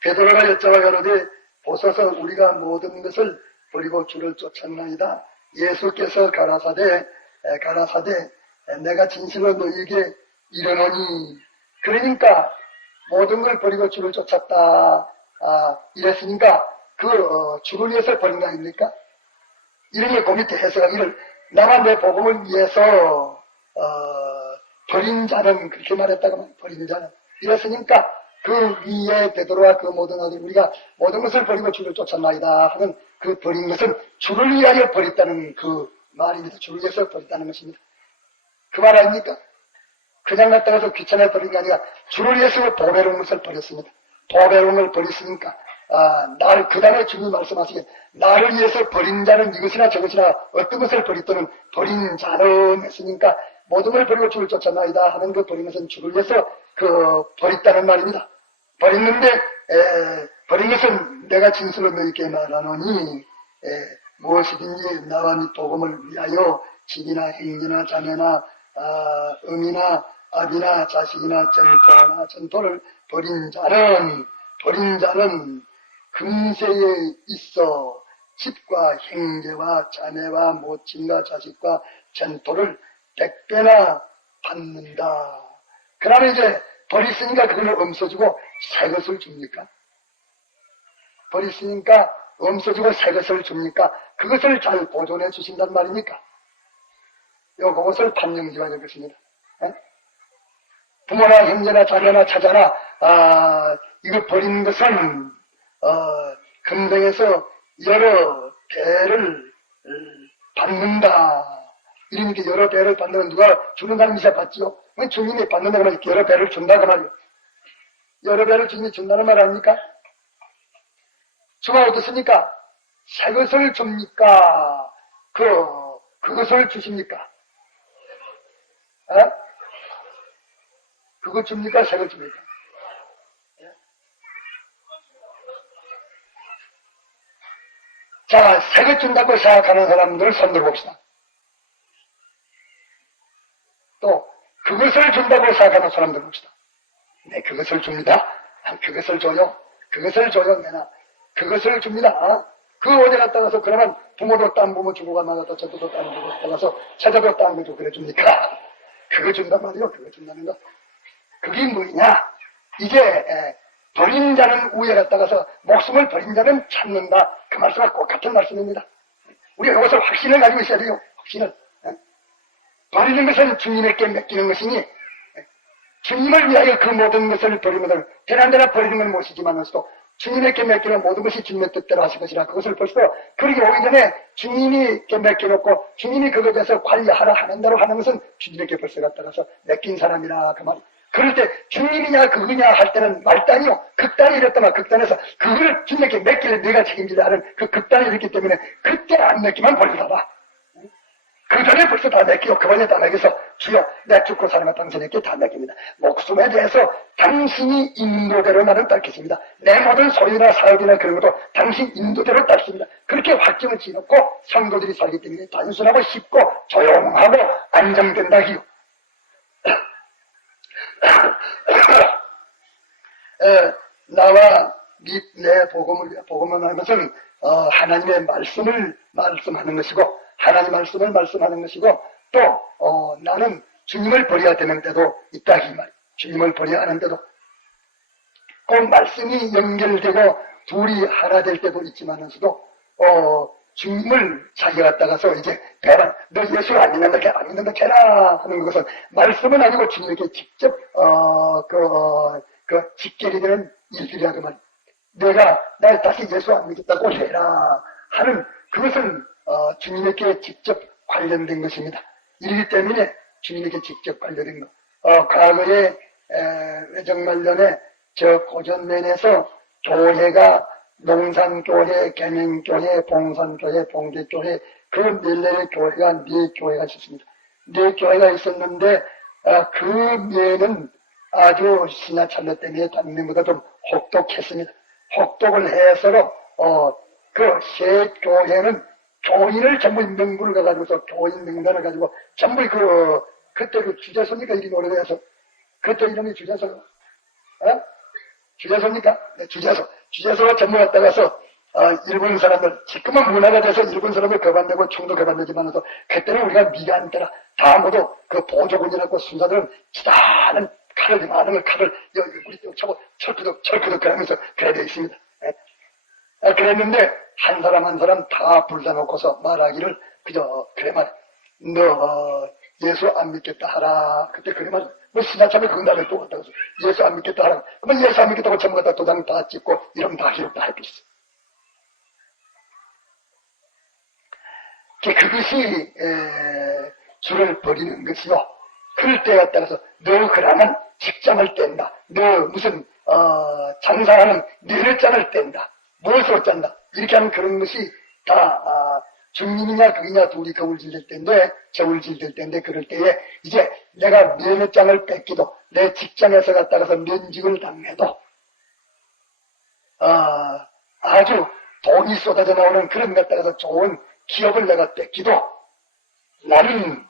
베드로가 여쭤봐 가로되 보소서 우리가 모든 것을 버리고 주를 쫓았나이다. 예수께서 가라사대 내가 진실로 너희에게 이르노니, 그러니까 모든 걸 버리고 주를 쫓았다 이랬으니까 주를 위해서 버린 거 아닙니까? 이런 게 그 밑에 해석하기를 나만 내 복음을 위해서 버린 자는, 그렇게 말했다고, 버린 자는 이랬으니까 그 위에 베드로와 그 모든 아들, 우리가 모든 것을 버리고 주를 쫓았나이다 하는 그 버린 것은 주를 위하여 버렸다는 그 말입니다. 주를 위해서 버렸다는 것입니다. 그 말 아닙니까? 그냥 갔다가서 귀찮아 버린 게 아니라 주를 위해서 보배로운 것을 버렸습니다. 보배로운 걸 버렸으니까 그 다음에 주님이 말씀하시기에 나를 위해서 버린 자는 이것이나 저것이나 어떤 것을 버렸더는 버린 자는 했으니까 모든 걸 버리고 주를 쫓았나이다 하는 그 버린 것은 주를 위해서 버렸다는 말입니다. 버렸는데 버린 것은 내가 진실로 너희에게 말하노니 무엇이든지 나와 및 복음을 위하여 집이나 행기나 자매나 음이나 아비나 자식이나 전토를 버린 자는 금세에 있어 집과 형제와 자매와 모친과 자식과 전토를 100배나 받는다. 그러면 이제 버렸으니까 그걸 없어지고 새 것을 줍니까? 버렸으니까 없어지고 새 것을 줍니까? 그것을 잘 보존해 주신단 말입니까? 그것을 판명지어야 될 것입니다. 부모나 형제나 자녀나 차자나 이거 버린 것은 금등에서 여러 배를 받는다. 이러니까 여러 배를 받는, 누가 주는 사람이 이제 받지요? 주님이 받는다고 하면 여러 배를 준다고 말이요. 여러 배를 주님이 준다는 말 아닙니까? 주가 어떻습니까? 새 것을 줍니까? 그것을 주십니까? 그거 줍니까? 새 것 줍니까? 자, 새 것 준다고 생각하는 사람들을 손들어 봅시다. 또 그것을 준다고 생각하는 사람들 봅시다. 네, 그것을 줍니다. 그것을 줘요. 그것을 줘요. 내나 그것을 줍니다. 그 어디 갔다 가서 그러면 부모도 딴 부모 주고 가나가도 저도 딴 부모 갔다 가서 찾아도 딴 거 주고 그래 줍니까? 그거 준단 말이요. 그거 준다는 거. 그게 뭐냐? 이게 버린 자는 우에 갔다 가서 목숨을 버린 자는 찾는다. 그 말씀과 꼭 같은 말씀입니다. 우리가 이것을 확신을 가지고 있어야 돼요. 확신을. 버리는 것은 주님에게 맡기는 것이니 주님을 위하여 그 모든 것을 버리면 대란대라 버리는 건 무엇이지만서도 주님에게 맡기는 모든 것이 주님의 뜻대로 하실 것이라 그것을 벌써 그렇게 오기 전에 주님이께 맡겨놓고 주님이 그것에 대해서 관리하라 하는 대로 하는 것은 주님에게 벌써 갖다 가서 맡긴 사람이라 그 말이에요. 그럴 때 주님이냐 그거냐 할 때는 말단이요. 극단이 이랬다면 극단에서 그걸 주님에게 맡기를 내가 책임지라 하는 그 극단이 있기 때문에 그때 안 맡기면 벌받아. 그 전에 벌써 다 맡기고 그번에 다 맡겨서 주여 내 죽고 살아가 당신에게 다 맡깁니다. 목숨에 대해서 당신이 인도대로 나는 따르겠습니다. 내 모든 소유나 사업이나 그런 것도 당신 인도대로 따르겠습니다. 그렇게 확정을 지어놓고 성도들이 살기 때문에 단순하고 쉽고 조용하고 안정된다기요. 나와 내 복음을 하는 것은 하나님의 말씀을 말씀하는 것이고 하나님 말씀을 말씀하는 것이고 또 나는 주님을 버려야 되는 때도 있다 이 말. 주님을 버려야 하는 때도 꼭 말씀이 연결되고 둘이 하나 될 때도 있지만서도 주님을 자기가 갖다가서 이제 배라 너 예수를 안 믿는다 안 믿는다 해라 하는 것은 말씀은 아니고 주님에게 직접 그 직결이 되는 일들이야 그 말. 내가 날 다시 예수 안 믿겠다고 해라 하는 그것은 주님에게 직접 관련된 것입니다. 이기 때문에 주님에게 직접 관련된 것. 과거에 외정말년에 저 고전면에서 교회가 농산교회, 계명교회, 봉산교회, 봉제교회 그 멜레의 교회가 네 교회가 있었습니다. 네 교회가 있었는데 그 면은 아주 신야 참여 때문에 다른 것보다 좀 혹독했습니다. 혹독을 해서로 그 세 교회는 교인을 전부 명분을 가지고서 교인 명단을 가지고 전부 그때 그 주자소니까 이름이 오래돼서 그때 이름이 주자소 주자소입니까? 네, 주자소가 전부 갔다 가서 일본 사람들 지금은 문화가 돼서 일본 사람을 거반되고 총도 거반되지만도 그때는 우리가 미간 때라 다 모두 그 보조군이라고 순사들은 기다는 칼을 많은 칼을 우리 쪽 차고 철크덕 하면서 그래 되어 있습니다. 그랬는데 한 사람 한 사람 다 불러놓고서 말하기를 그저 그래 말 너 예수 안 믿겠다 하라. 그때 그래 말 뭐 신화참에 그건 다음에 또 왔다고 해서 예수 안 믿겠다 하라. 그러면 예수 안 믿겠다고 전부 갖다 도장 다 찍고 이름 다 기록 다 했겠어. 그것이 줄을 버리는 것이요. 그럴 때 갖다 가서 너 그러면 직장을 뗀다. 너 무슨 장사하는 내를장을 뗀다. 무엇으로 짠다. 이렇게 하는 그런 것이 다 중림이냐 그이냐 둘이 거울 질릴 때인데 저울 질릴 때인데 그럴 때에 이제 내가 면허장을 뺏기도 내 직장에서 갔다가서 면직을 당해도 아주 돈이 쏟아져 나오는 그런 것 갖다가서 좋은 기업을 내가 뺏기도 나는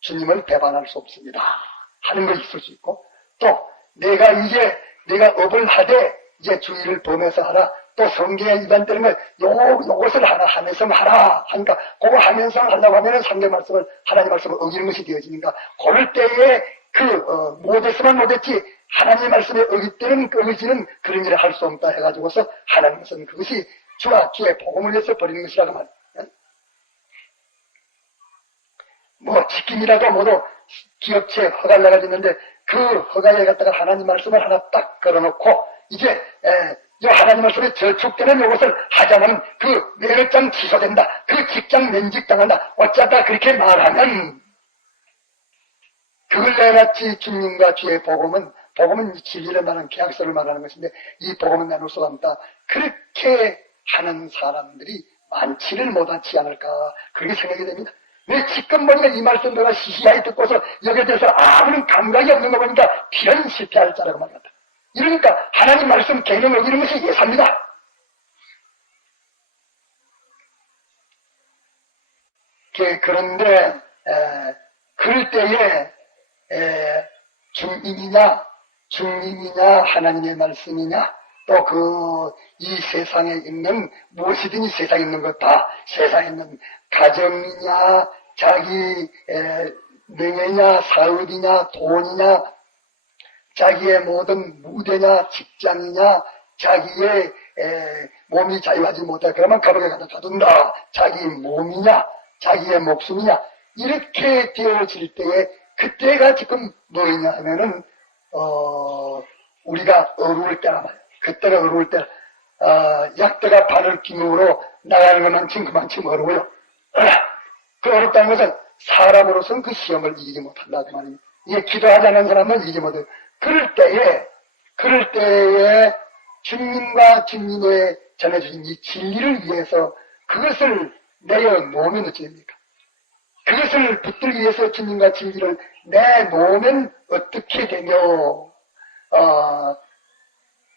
주님을 배반할 수 없습니다 하는 것이 있을 수 있고 또 내가 업을 하되 이제 주의를 범해서 하라. 또 성경에 위반되는 걸 요것을 하나 하면서 하라 하니까 그거 하면서 하려고 하면은 상대 말씀을 하나님 말씀을 어기는 것이 되어지니까 그럴 때에 못했으면 못했지 하나님 말씀에 어길 때는 어기지는 그런 일을 할 수 없다 해가지고서 하나님은 그것이 주와 주의 복음을 위해서 버리는 것이라고 말이야. 뭐 치킨이라도 모두 기업체 허가를 내가지는데 그 허가에 갖다가 하나님 말씀을 하나 딱 걸어놓고 이제 하나님 말씀에 저촉되는 이것을 하자면 그 면허장 취소된다. 그 직장 면직당한다. 어쩌다 그렇게 말하면 그걸 내놨지. 주님과 주의 복음은 진리를 말하는 계약서를 말하는 것인데 이 복음은 나눌 수가 없다. 그렇게 하는 사람들이 많지를 못하지 않을까 그렇게 생각이 됩니다. 왜 지금 보니까 이 말씀 내가 시시하게 듣고서 여기에 대해서 아무런 감각이 없는 거 보니까 필연 실패할 자라고 말한다. 이러니까 하나님 말씀 계명 어기는 것이 예사입니다. 그런데 그럴 때에 중임이냐 하나님의 말씀이냐 또 이 세상에 있는 무엇이든 이 세상에 있는 것 다 세상에 있는 가정이냐 자기 명예냐 사업이냐 돈이냐 자기의 모든 무대냐 직장이냐 자기의 몸이 자유하지 못해 그러면 감옥에 갖다 둬둔다. 자기 몸이냐 자기의 목숨이냐 이렇게 되어질 때에 그때가 지금 뭐이냐 하면은 우리가 어려울 때란 말이야. 그때가 어려울 때 약대가 발을 기능으로 나가는 것만큼 그만큼 어려워요. 그 어렵다는 것은 사람으로서는 그 시험을 이기지 못한다 그 말입니다. 이게 기도하지 않는 사람은 이기지 못해요. 그럴 때에 주님과 주님의 전해주신 이 진리를 위해서 그것을 내어놓으면 어찌 됩니까? 그것을 붙들기 위해서 주님과 진리를 내놓으면 어떻게 되며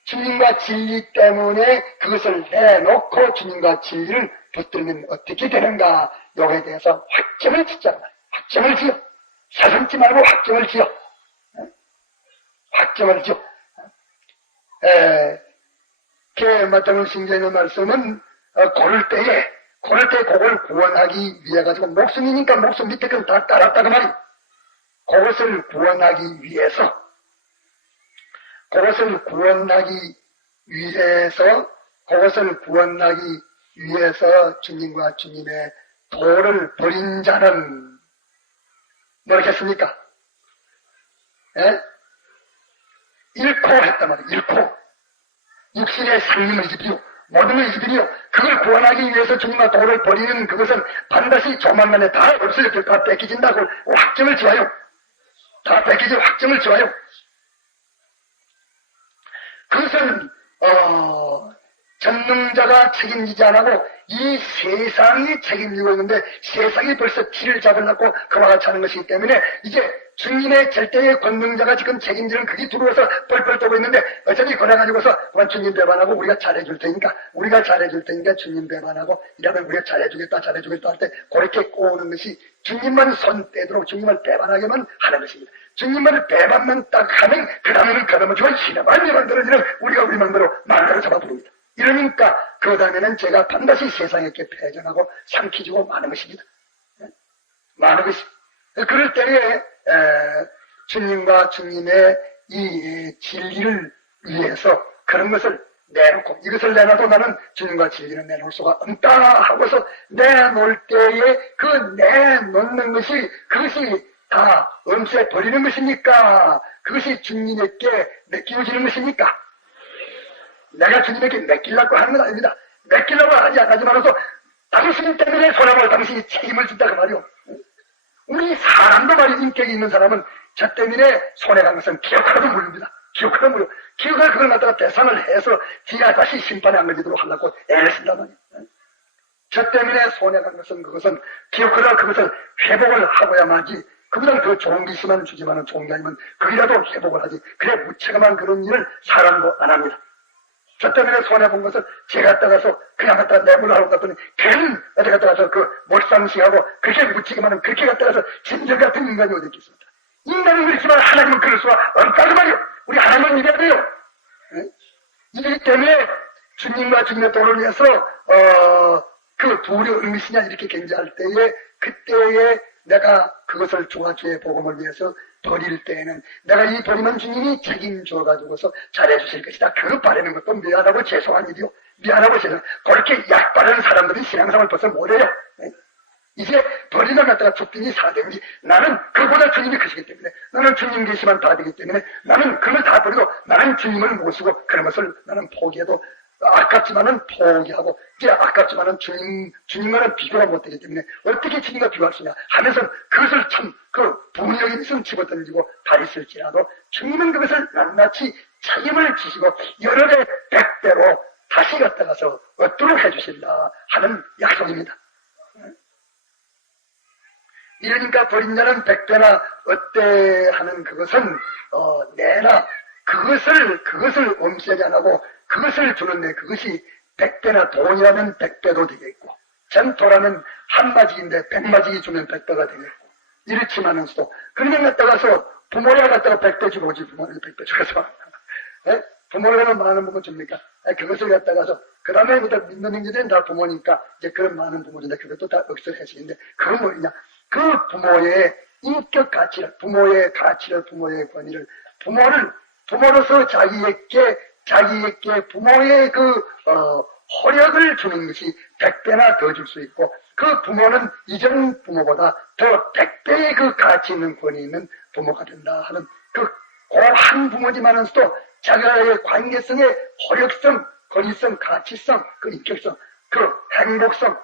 주님과 진리 때문에 그것을 내놓고 주님과 진리를 붙들면 어떻게 되는가 여기에 대해서 확정을 짓자. 확정을 지어. 사슴지 말고 확정을 지어. 확정을 지어. 마태복음 신경의 말씀은 고를 때에 그걸 구원하기 위해 가지고 목숨이니까 목숨 밑에 건 다 따랐다고 말이. 그것을 구원하기 위해서 주님과 주님의 도를 버린 자는 뭐겠습니까? 잃고 했단 말이에요. 잃고. 육신의 생명을 잊으리요. 모든 걸 잊으리요. 그걸 구원하기 위해서 주님과 도를 버리는 그것은 반드시 조만간에 다 없어질 다 뺏기진다고 확정을 지어요. 다 뺏기질 확정을 지어요. 그것은 전능자가 책임지지 않고 이 세상이 책임지고 있는데 세상이 벌써 티를 잡아놨고 그와 같이 하는 것이기 때문에 이제 주님의 절대의 권능자가 지금 책임지는 그게 들어와서 뻘뻘 떠고 있는데 어차피 그래가지고서 주님 배반하고 우리가 잘해줄 테니까 주님 배반하고 이러면 우리가 잘해주겠다 할 때 그렇게 꼬우는 것이 주님만 손 떼도록 주님을 배반하게만 하는 것입니다. 주님만을 배반만 딱 하면 그 다음에는 그다음에 신화만이 만들어지는 우리가 우리 마음대로 만들어 잡아 부릅니다. 이러니까 그 다음에는 제가 반드시 세상에게 패전하고 삼키지고 마는 것입니다. 많은 것이. 그럴 때에 주님과 주님의 이 진리를 위해서 그런 것을 내놓고 이것을 내놔도 나는 주님과 진리를 내놓을 수가 없다 하고서 내놓을 때에 그 내놓는 것이 그것이 다 엄세 버리는 것입니까? 그것이 주님에게 맡겨지는 것입니까? 내가 주님에게 맡기려고 하는 건 아닙니다. 맡기려고 하지 않지만서 당신 때문에 손해볼 당신이 책임을 진다고 말이오. 우리 사람도 말이 인격이 있는 사람은 저 때문에 손해간 것은 기억하라도 모릅니다. 기억하라도 모르고 기억을 그걸 갖다가 대상을 해서 뒤가 다시 심판에 안 걸리도록 하려고 애를 쓴단 말이에요. 저 때문에 손해간 것은 그것은 기억하라 그것을 회복을 하고야만지 그보다 더 좋은 게 있으면 주지만은 좋은 게 아니면 그이라도 회복을 하지. 그래 무책임한 그런 일을 사람도 안 합니다. 저 때문에 손해본 것을 제가 따가서 그냥 갖다 내물을 하고 갔더니 괜히 어디 갖다 가서 그 몰상식하고 그렇게 무책임하는 그렇게 갖다 가서 진절 같은 인간이 어디 있겠습니까? 인간은 그렇지만 하나님은 그럴 수가 없다고 말이요. 우리 하나님은 믿어야 돼요. 이기 때문에 주님과 주님의 도를 위해서 그 둘이 어느 것이냐 이렇게 견제할 때에 그때에 내가 그것을 중화주의 복음을 위해서 버릴 때에는 내가 이 버리면 주님이 책임져가지고서 잘해주실 것이다. 그 바라는 것도 미안하고 죄송한 일이요. 미안하고 죄송. 그렇게 약 바르는 사람들이 신앙생활을 벌써 못해요. 이제 버리면 갖다가 죽든지 사든지 나는 그보다 주님이 크시기 때문에 나는 주님 계시면 다 되기 때문에 나는 그걸 다 버리고 나는 주님을 모시고 그런 것을 나는 포기해도 아깝지만은 포기하고 이제 아깝지만은 주님과는 비교가 못되기 때문에 어떻게 주님과 비교할 수 있냐 하면서 그것을 참 그 분명히 있으면 집어던지고 다했을지라도 주님은 그것을 낱낱이 책임을 지시고 여러 배 100배로 다시 갖다가서 얻도록 해주신다 하는 약속입니다. 이러니까 버린 자는 100배나 얻대 하는 그것은 내라 그것을 엄세하지 안 하고 그것을 주는데 그것이 100배나 돈이라면 100배도 되겠고 전토라면 한마지인데 100마지 주면 100배가 되겠고 이렇지만은서도 그런 것 갖다가서 부모를 갖다가 100배 주고 오지 부모를 100배 주어서 부모를 하면 많은 부모 줍니까? 그것을 갖다가서 그 다음에부터 믿는 형제들은 다 부모니까 이제 그런 많은 부모인데 그것도 다 억수를 해주는데 그건 뭐냐 그 부모의 인격 가치를 부모의 가치를 부모의 권위를 부모로서 자기에게 부모의 그 허력을 주는 것이 100배나 더 줄 수 있고 그 부모는 이전 부모보다 더 100배의 그 가치 있는 권위 있는 부모가 된다 하는 그 한 부모지만은서도 자기의 관계성의 허력성, 권위성, 가치성, 그 인격성, 그 행복성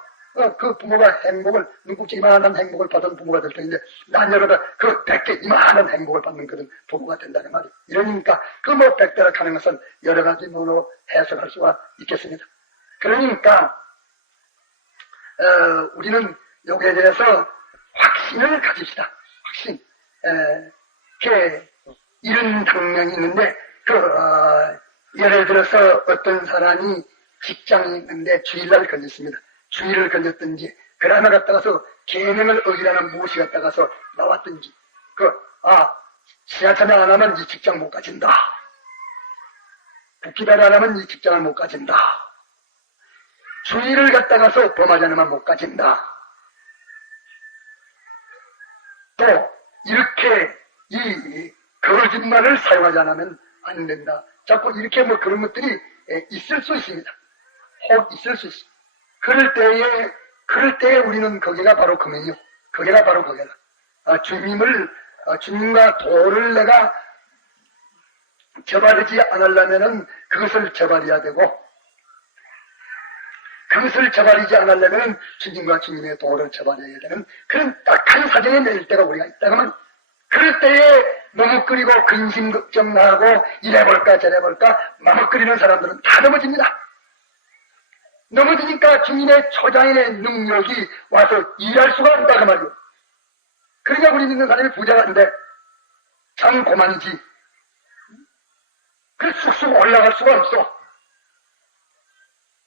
그 부모가 행복을 눈곱지 이만한 행복을 받은 부모가 될 텐데 난여러다 그 100개 이만한 행복을 받는 그런 부모가 된다는 말이에요. 이러니까 그 뭐 100대라 하는 것은 여러 가지 뭐로 해석할 수가 있겠습니다. 그러니까 우리는 여기에 대해서 확신을 가집시다. 확신. 이런 장면이 있는데 예를 들어서 어떤 사람이 직장이 있는데 주일날 걸렸습니다. 주의를 걸렸든지 그러나 갔다가서 계명을 어기라는 무엇이 갔다가서 나왔든지 지하철을 안 하면 이 직장 못 가진다. 복귀를 안 하면 이 직장을 못 가진다. 주의를 갖다가서 범하지 않으면 못 가진다. 또 이렇게 이 거짓말을 사용하지 않으면 안 된다. 자꾸 이렇게 뭐 그런 것들이 있을 수 있습니다. 혹 있을 수 있습니다. 그럴 때에 우리는 거기가 바로 금이요. 거기가 바로 거기다. 주님과 도를 내가 저바르지 않으려면은 그것을 저바려야 되고, 그것을 저바르지 않으려면 주님과 주님의 도를 저바려야 되는 그런 딱한 사정에 내릴 때가 우리가 있다. 그러면 그럴 때에 머뭇거리고 근심 걱정 나고 이래볼까 저래볼까 머뭇거리는 사람들은 다 넘어집니다. 넘어지니까 주님의 초장인의 능력이 와서 일할 수가 없다 그 말이요. 그러니까 우리 믿는 사람이 부자가 안돼. 참 고만이지. 그 쑥쑥 올라갈 수가 없어.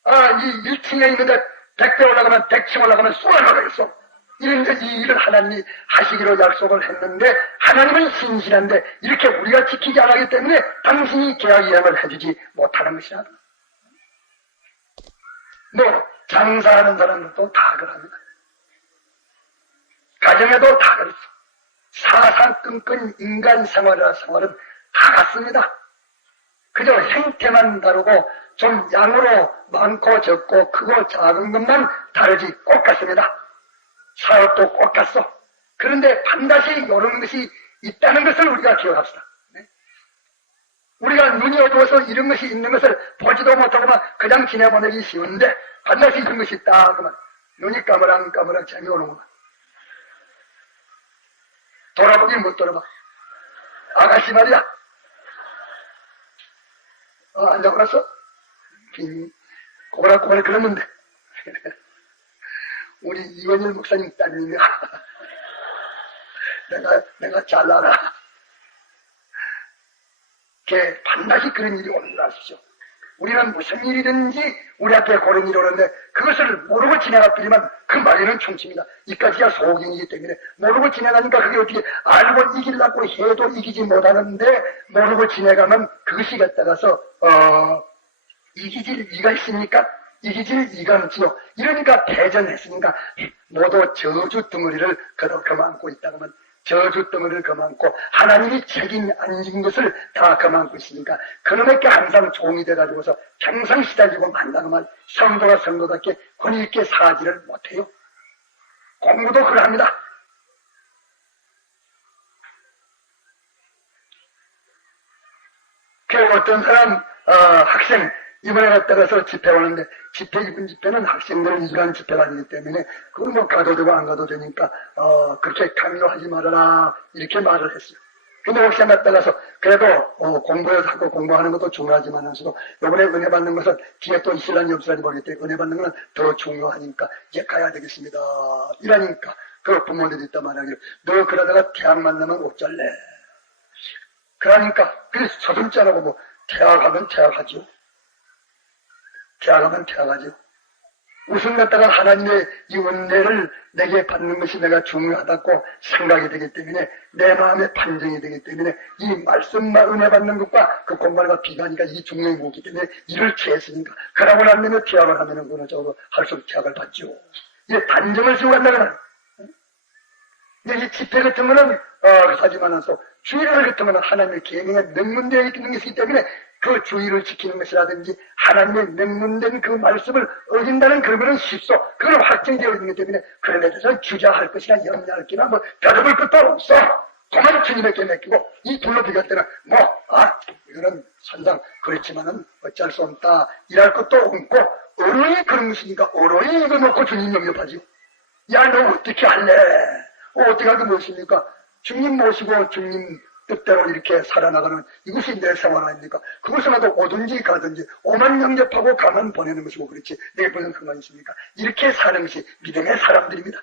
이 1층에 있는데 100배 올라가면 100층 올라가면 쏘아나가겠어. 이런 이 일을 하나님이 하시기로 약속을 했는데 하나님은 신실한데 이렇게 우리가 지키지 않았기 때문에 당신이 계약 이행을 해주지 못하는 것이라. 장사하는 사람들도 다 그럽니다. 가정에도 다 그렇죠. 사사건건 인간 생활은 다 같습니다. 그저 형태만 다르고 좀 양으로 많고 적고 크고 작은 것만 다르지 꼭 같습니다. 사업도 꼭 같소. 그런데 반드시 이런 것이 있다는 것을 우리가 기억합시다. 우리가 눈이 어두워서 이런 것이 있는 것을 보지도 못하고만 그냥 지내보내기 쉬운데 반드시 이런 것이 있다 그러면 눈이 까무랑까무랑 재미오는구만. 돌아보긴 못 돌아봐. 아가씨 말이야. 앉아버렸어? 고라고라 그러는데 우리 이원일 목사님 딸이냐. 내가 잘 알아. 걔 반드시 그런 일이 올라왔죠. 우리는 무슨 일이든지 우리 앞에 그런 일이 오는데 그것을 모르고 지나가버리면 그 말에는 충치입니다. 이까지가 소경이기 때문에 모르고 지나가니까 그게 어떻게 알고 이기려고 해도 이기지 못하는데 모르고 지나가면 그것이 갖다가서 이기질 이가 있습니까? 이기질 이가 없지요. 이러니까 대전했으니까 모두 저주 덩어리를 그만고 있다 그러면 저주 덩어리를 그만고 하나님이 책임 안 진 것을 다 그만고 있으니까 그놈에게 항상 종이 돼가지고서 평생 시달리고 만나면 성도가 성도답게 권위 있게 사지를 못해요. 공부도 그러합니다. 그 어떤 사람 학생 이번에 갔다가서 집회 오는데 집회 이번 집회는 학생들 위주한 집회가 아니기 때문에 그걸 뭐 가도 되고 안 가도 되니까 그렇게 강요하지 말아라 이렇게 말을 했어요. 근데 혹시 갔다가서 그래도 공부하고 공부하는 것도 중요하지만서도 이번에 은혜 받는 것은 뒤에 또 있을란지 없을란지 모르겠대. 은혜 받는 것은 더 중요하니까 이제 가야 되겠습니다. 이러니까 그 부모들이 있단 말이야. 너 그러다가 대학 만나면 어쩔래? 그러니까 그래서 서둘자라고 뭐 퇴학하면 퇴학하죠. 퇴학하면 퇴학하죠. 우선 갖다가 하나님의 이 은혜를 내게 받는 것이 내가 중요하다고 생각이 되기 때문에 내 마음의 판정이 되기 때문에 이 말씀만 은혜 받는 것과 그 공부가 비가니까 이 중요한 거기 때문에 이를 취했으니까 그러고 나면 퇴학을 하면은 그런 쪽으로 할수록 퇴학을 받죠. 이게 단정을 쓰고 간다거나 이 집회 같은 거는 하지만서 주의를 같은 거는 하나님의 계명에 명문되어 있는 것이기 때문에 그 주의를 지키는 것이라든지 하나님의 명문된 그 말씀을 어긴다는 그런 거는 쉽소. 그건 확정되어 있는 것 때문에 그런 데 대해서 주저할 것이나 염려할 기나 뭐 벼려볼 것도 없어. 그만 주님에게 맡기고 이 둘로 비교할 때는 이거는 선상 그렇지만은 어쩔 수 없다 이럴 것도 없고 어른이 그런 것이니까 어른이 이거 놓고 주님 영접하지. 야 너 어떻게 할래? 어떻게 하게 무엇입니까? 주님 모시고 주님 뜻대로 이렇게 살아나가는 이것이 내 생활 아닙니까? 그것을 나도 오든지 가든지 오만 영접하고 가만 보내는 것이고 그렇지 내게 무슨 상관이 있습니까? 이렇게 사는 것이 믿음의 사람들입니다.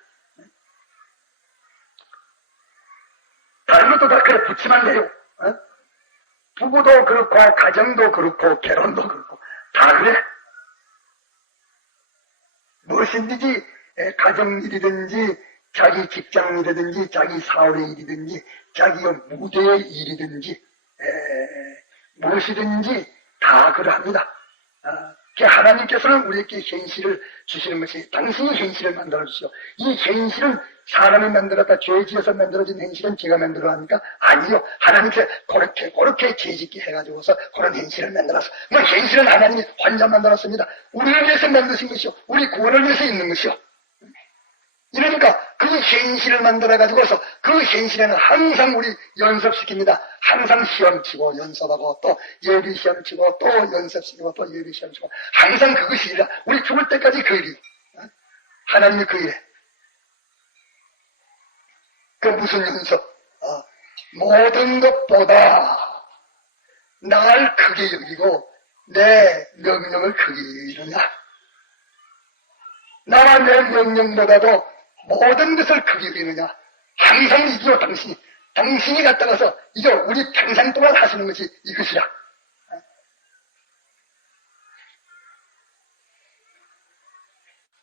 다른 것도 다 그래 붙이면 돼요. 부부도 그렇고 가정도 그렇고 결혼도 그렇고 다 그래. 무엇인지 가정일이든지 자기 직장이라든지 자기 사업의 일이든지 자기 무대의 일이든지 무엇이든지 다 그러합니다. 하나님께서는 우리에게 현실을 주시는 것이 당신이 현실을 만들어 주시오. 이 현실은 사람이 만들었다 죄 지어서 만들어진 현실은 제가 만들어 합니까? 아니요. 하나님께서 그렇게 죄 짓게 해가지고서 그런 현실을 만들었어. 뭐 현실은 하나님이 혼자 만들었습니다. 우리를 위해서 만드신 것이요. 우리 구원을 위해서 있는 것이요. 이러니까 그 현실을 만들어가지고서 그 현실에는 항상 우리 연습시킵니다. 항상 시험치고 연습하고 또 예비 시험치고 또 연습시키고 또 예비 시험치고 항상 그것이 일이야. 우리 죽을 때까지 그 일이에요. 하나님이 그 일에. 그 무슨 연습? 모든 것보다 날 크게 여기고 내 명령을 크게 이루냐. 나와 내 명령보다도 모든 것을 크게 여기느냐. 항상 이기요 당신이. 당신이 갔다가서 이거 우리 평생 동안 하시는 것이 이것이라.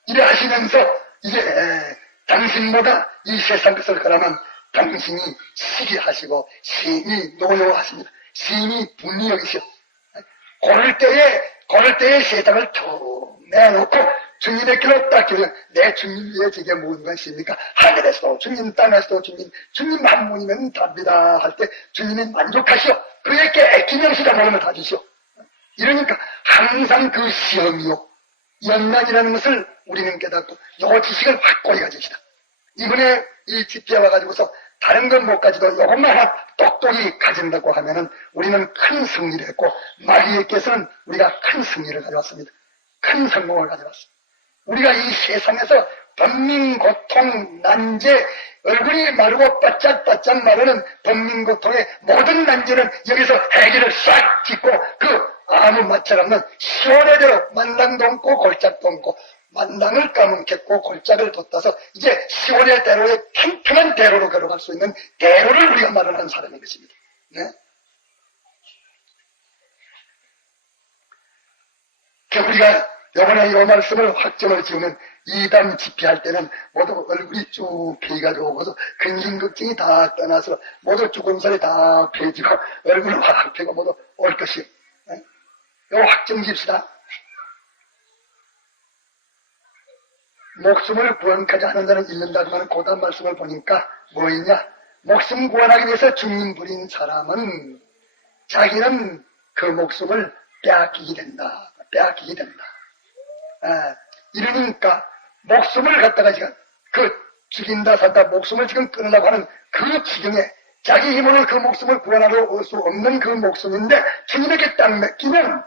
이래 하시면서 이제 당신보다 이 세상 것을 그러면 당신이 시기하시고 심히 노여하십니다. 심히 분이 여기시오. 고를 때에 세상을 툭 내놓고 주님에게로 딱 기도해. 내 주님 위에 저게 무슨 것입니까? 하늘에서도 주님, 땅에서도 주님 한 분이면 답니다 할 때 주님이 만족하시오. 그에게 기념시가 모르면 다 주시오. 이러니까 항상 그 시험이요 연난이라는 것을 우리는 깨닫고 요 지식을 확고히 가집시다. 이번에 이 집회에 와가지고서 다른 건 못 가지도 이것만 똑똑히 가진다고 하면은 우리는 큰 승리를 했고 마귀에게서는 우리가 큰 승리를 가져왔습니다. 큰 성공을 가져왔습니다. 우리가 이 세상에서 번민고통, 난제, 얼굴이 마르고 바짝바짝 마르는 번민고통의 모든 난제는 여기서 해결을 싹 짓고 그 아무 맛잘 없는 시원의 대로 만당도 없고 골짝도 없고 만당을 까먹겠고 골짝을 돋다서 이제 시원의 대로의 팽팽한 대로로 걸어갈 수 있는 대로를 우리가 마련한 사람인 것입니다. 네? 우리가 요번에 이 말씀을 확정을 지으면 이담 집회할 때는 모두 얼굴이 쭉 피가지고 오고서 근심걱정이 다 떠나서 모두 주름살이 다 펴지고 얼굴을 확 펴고 모두 올 것이요. 요 확정 집시다. 목숨을 구원까지 하는 자는 잃는다고 하는 고단 말씀을 보니까 뭐 있냐? 목숨 구원하기 위해서 죽는 부린 사람은 자기는 그 목숨을 빼앗기게 된다. 빼앗기게 된다. 이러니까 목숨을 갖다가 지금 죽인다 산다 목숨을 지금 끊으려고 하는 그 지경에 자기 힘으로 그 목숨을 구원하러 올 수 없는 그 목숨인데 주님에게 딱 맡기면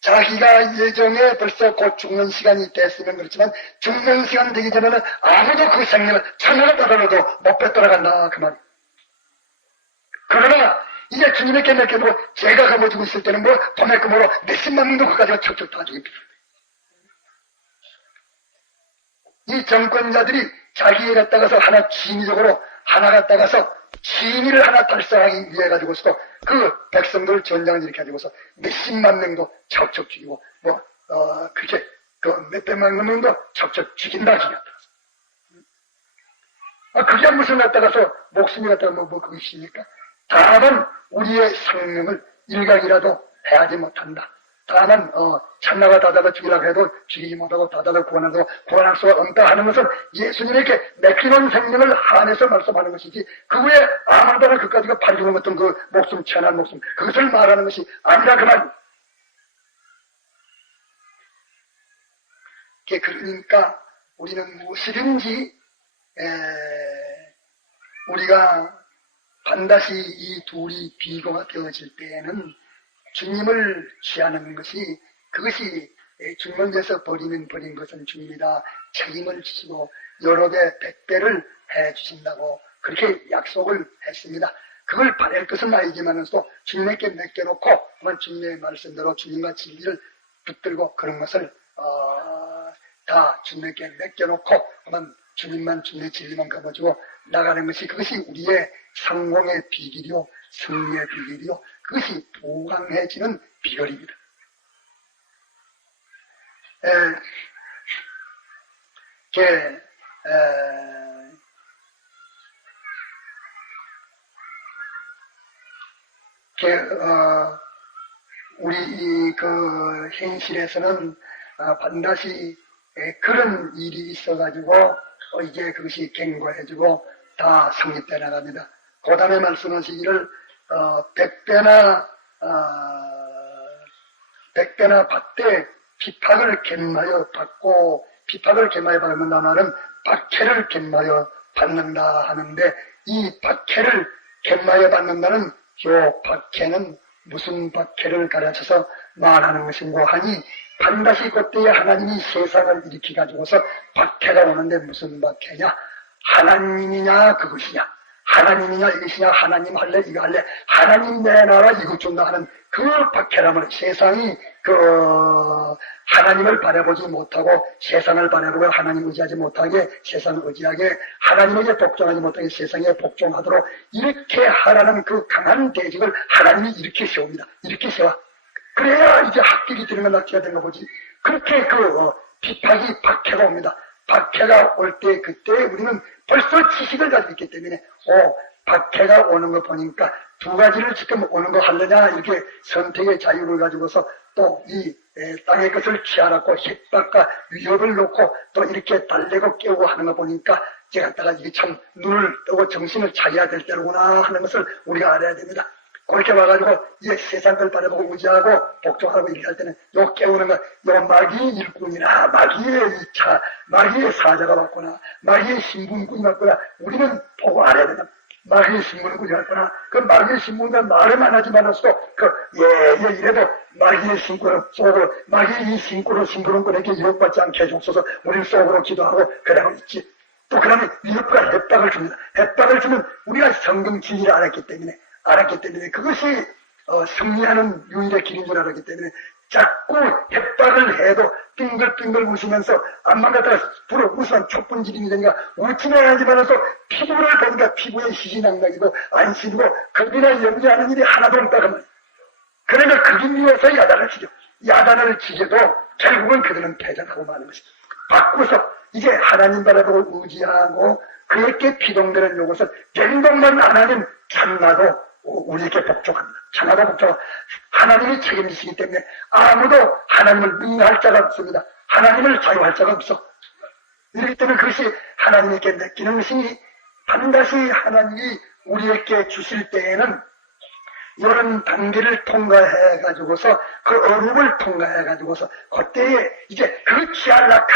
자기가 예정에 벌써 곧 죽는 시간이 됐으면 그렇지만 죽는 시간 되기 전에는 아무도 그 생명을 천하를 받아도 못 뺏돌아간다 그 말. 그러나 이제 주님에게 맡겨도 제가 가지고 있을 때는 뭐 돈의 금으로 몇십만 명도 그까지가 척척 다 죽입니다. 이 정권자들이 자기에 갖다가서 하나 진의적으로 하나 갖다가서 진의를 하나 달성하기 위해 가지고서도 그 백성들 전장을 이렇게 가지고서 몇십만 명도 척척 죽이고 그렇게 그 몇백만 명도 척척 죽인다 죽였다. 그게 무슨 갖다가서 목숨이 갖다가 뭐 그것입니까? 다만 우리의 생명을 일각이라도 해하지 못한다. 다만 찬나가 다다가 죽이라고 해도 죽이지 못하고 다다가 구원하고 구원할 수가 없다 하는 것은 예수님에게 맡기는 생명을 한해서 말씀하는 것이지 그 후에 아무나 그까지가 팔리는 어떤 그 목숨 천한 목숨 그것을 말하는 것이 아니라 그 말. 그러니까 우리는 무엇이든지 우리가 반드시 이 둘이 비교가 되어질 때에는 주님을 취하는 것이 그것이 주님께서 버린 것은 주님이다. 책임을 지시고 여러 배 100배를 해주신다고 그렇게 약속을 했습니다. 그걸 바랄 것은 아니지만서도 주님에게 맡겨놓고 주님의 말씀대로 주님과 진리를 붙들고 그런 것을 다 주님에게 맡겨놓고 주님만 주님의 진리만 가지고 나가는 것이 그것이 우리의 성공의 비결이요 승리의 비결이요 그것이 부강해지는 비결입니다. 우리 그 현실에서는 반드시 그런 일이 있어가지고 이제 그것이 견고해지고 다 성립돼 나갑니다. 고단의 말씀하시기를 100배나 받되 핍박을 견마여 받고 비박을 gem마에 받는다 말은 박해를 gem마에 받는다 하는데, 이 박해를 gem마에 받는다는 요 박해는 무슨 박해를 가르쳐서 말하는 것인고 하니, 반드시 그때에 하나님이 세상을 일으키 가지고서 박해가 오는데 무슨 박해냐? 하나님이냐 그것이냐? 하나님이냐 이것이냐? 하나님 할래 이거 할래? 하나님 내 나라 이것 준다 하는 그 박해라면, 세상이 하나님을 바라보지 못하고 세상을 바라보고 하나님 의지하지 못하게, 세상을 의지하게, 하나님에게 복종하지 못하게 세상에 복종하도록 이렇게 하라는 그 강한 대직을 하나님이 이렇게 세웁니다. 이렇게 세워. 그래야 이제 학길이 되는 낙지가 되는 거 보지. 그렇게 비박이 박해가 옵니다. 박해가 올 때 그때 우리는 벌써 지식을 가지고 있기 때문에 박해가 오는 거 보니까 두 가지를 지금 오는 거 하려냐 이렇게 선택의 자유를 가지고서 또 이 땅의 것을 취하라고 협박과 위협을 놓고 또 이렇게 달래고 깨우고 하는 거 보니까 제가 다가 이게 참 눈을 뜨고 정신을 차려야 될 때로구나 하는 것을 우리가 알아야 됩니다. 그렇게 와가지고 이 세상을 바라보고 의지하고 복종하고 이렇게 할 때는 요 깨우는 거, 요 마귀의 일꾼이나 마귀의 사자가 왔구나, 마귀의 신분꾼이 왔구나, 우리는 보고 알아야 된다. 마귀의 신분꾼이 왔구나. 그 마귀의 신분은 말을 안 하지 말았어도 이래도 마귀의 신꾼을 속으로, 마귀의 이 신분꾼에게 유혹받지 않게 해주옵소서. 우리는 속으로 기도하고 그러고 있지. 또 그러면 위협과 협박을 줍니다. 협박을 주면 우리가 성경 진리를 알았기 때문에 그것이 승리하는 유일의 길인 줄 알았기 때문에 자꾸 협박을 해도 빙글빙글 웃으면서 안만 갖다가 불어 웃으면 촛불지림이 되니까 웃지만 하지 말아서 피부를 보니까 피부에 희진항락이고 안심이고 겁이나 염려하는 일이 하나도 없다 그 말이야. 그러니까 그기 위해서 야단을 치죠. 야단을 치게도 결국은 그들은 패전하고 마는 것이죠. 바꾸서 이제 하나님 바라보고 의지하고 그렇게 피동되는 요것을 변동만 안 하면 참나도 우리에게 복종합니다. 참나도 복종. 하나님이 책임지시기 때문에 아무도 하나님을 능할 자가 없습니다. 하나님을 자유할 자가 없어. 이렇기 때문에 그것이 하나님에게 맡기는 것이니 반드시 하나님이 우리에게 주실 때에는 이런 단계를 통과해가지고서 그 어려움을 통과해가지고서 그때에 이제 그 취하려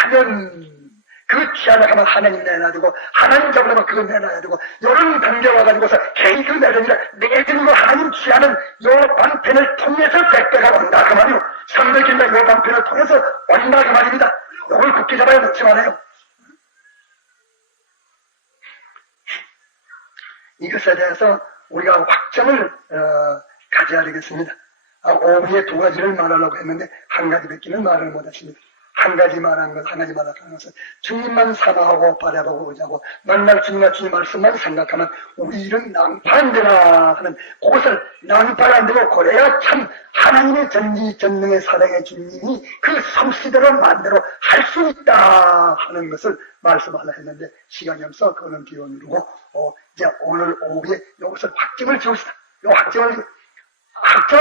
하면 하나님 내놔야 되고 하나님 잡으려면 그거 내놔야 되고 이런 단계 와가지고서 개인 그 내려니라 내주는 거 하나님 취하는 요 방편을 통해서 100배가 온다 그 말이요. 300일날 요 방편을 통해서 온다 그 말입니다. 이걸 굳게 잡아야 놓지 말아요. 이것에 대해서 우리가 확정을 가져야 되겠습니다. 오후에 두 가지를 말하려고 했는데 한 가지밖에는 말을 못했습니다. 한 가지 말하는 것은 주님만 사랑하고 바라보고 의지하고 만날 주님과 주님 말씀만 생각하면 우리 일은 낭파 안 되나 하는 그것을 낭파가 안 되고 그래야 참 하나님의 전지전능의 사랑의 주님이 그 솜씨대로 마음대로 할 수 있다 하는 것을 말씀하려 했는데 시간이 없어 그거는 뒤로 미루고 이제 오늘 오후에 이것을 확증을 지읍시다. 이 확증을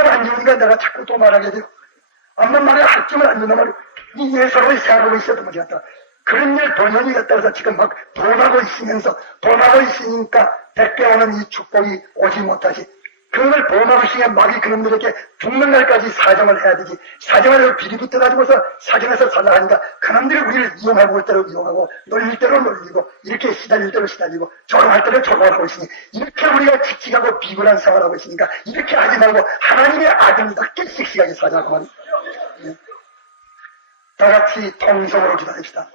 안 지우니까 내가 자꾸 또 말하게 돼요. 아무튼 말이야 확증을 안 지우는 말이야. 이 예서로의 생각하고 있어도 못했다. 그런 일 본연이 갔다 해서 지금 막 돈하고 있으니까 100배 오는 이 축복이 오지 못하지. 그걸 본하고 있으니까 막이 그놈들에게 죽는 날까지 사정을 해야 되지. 사정을 해서 비리 붙어가지고서 사정해서 살아가니까 그놈들이 우리를 이용하고 올 대로 이용하고 놀릴 대로 놀리고 이렇게 시달릴 대로 시달리고 조롱할 대로 조롱하고 있으니 이렇게 우리가 칙칙하고 비굴한 생활하고 있으니까 이렇게 하지 말고 하나님의 아들답게 씩씩하게 살자고 말이야. 다 같이 통성으로 기도합시다.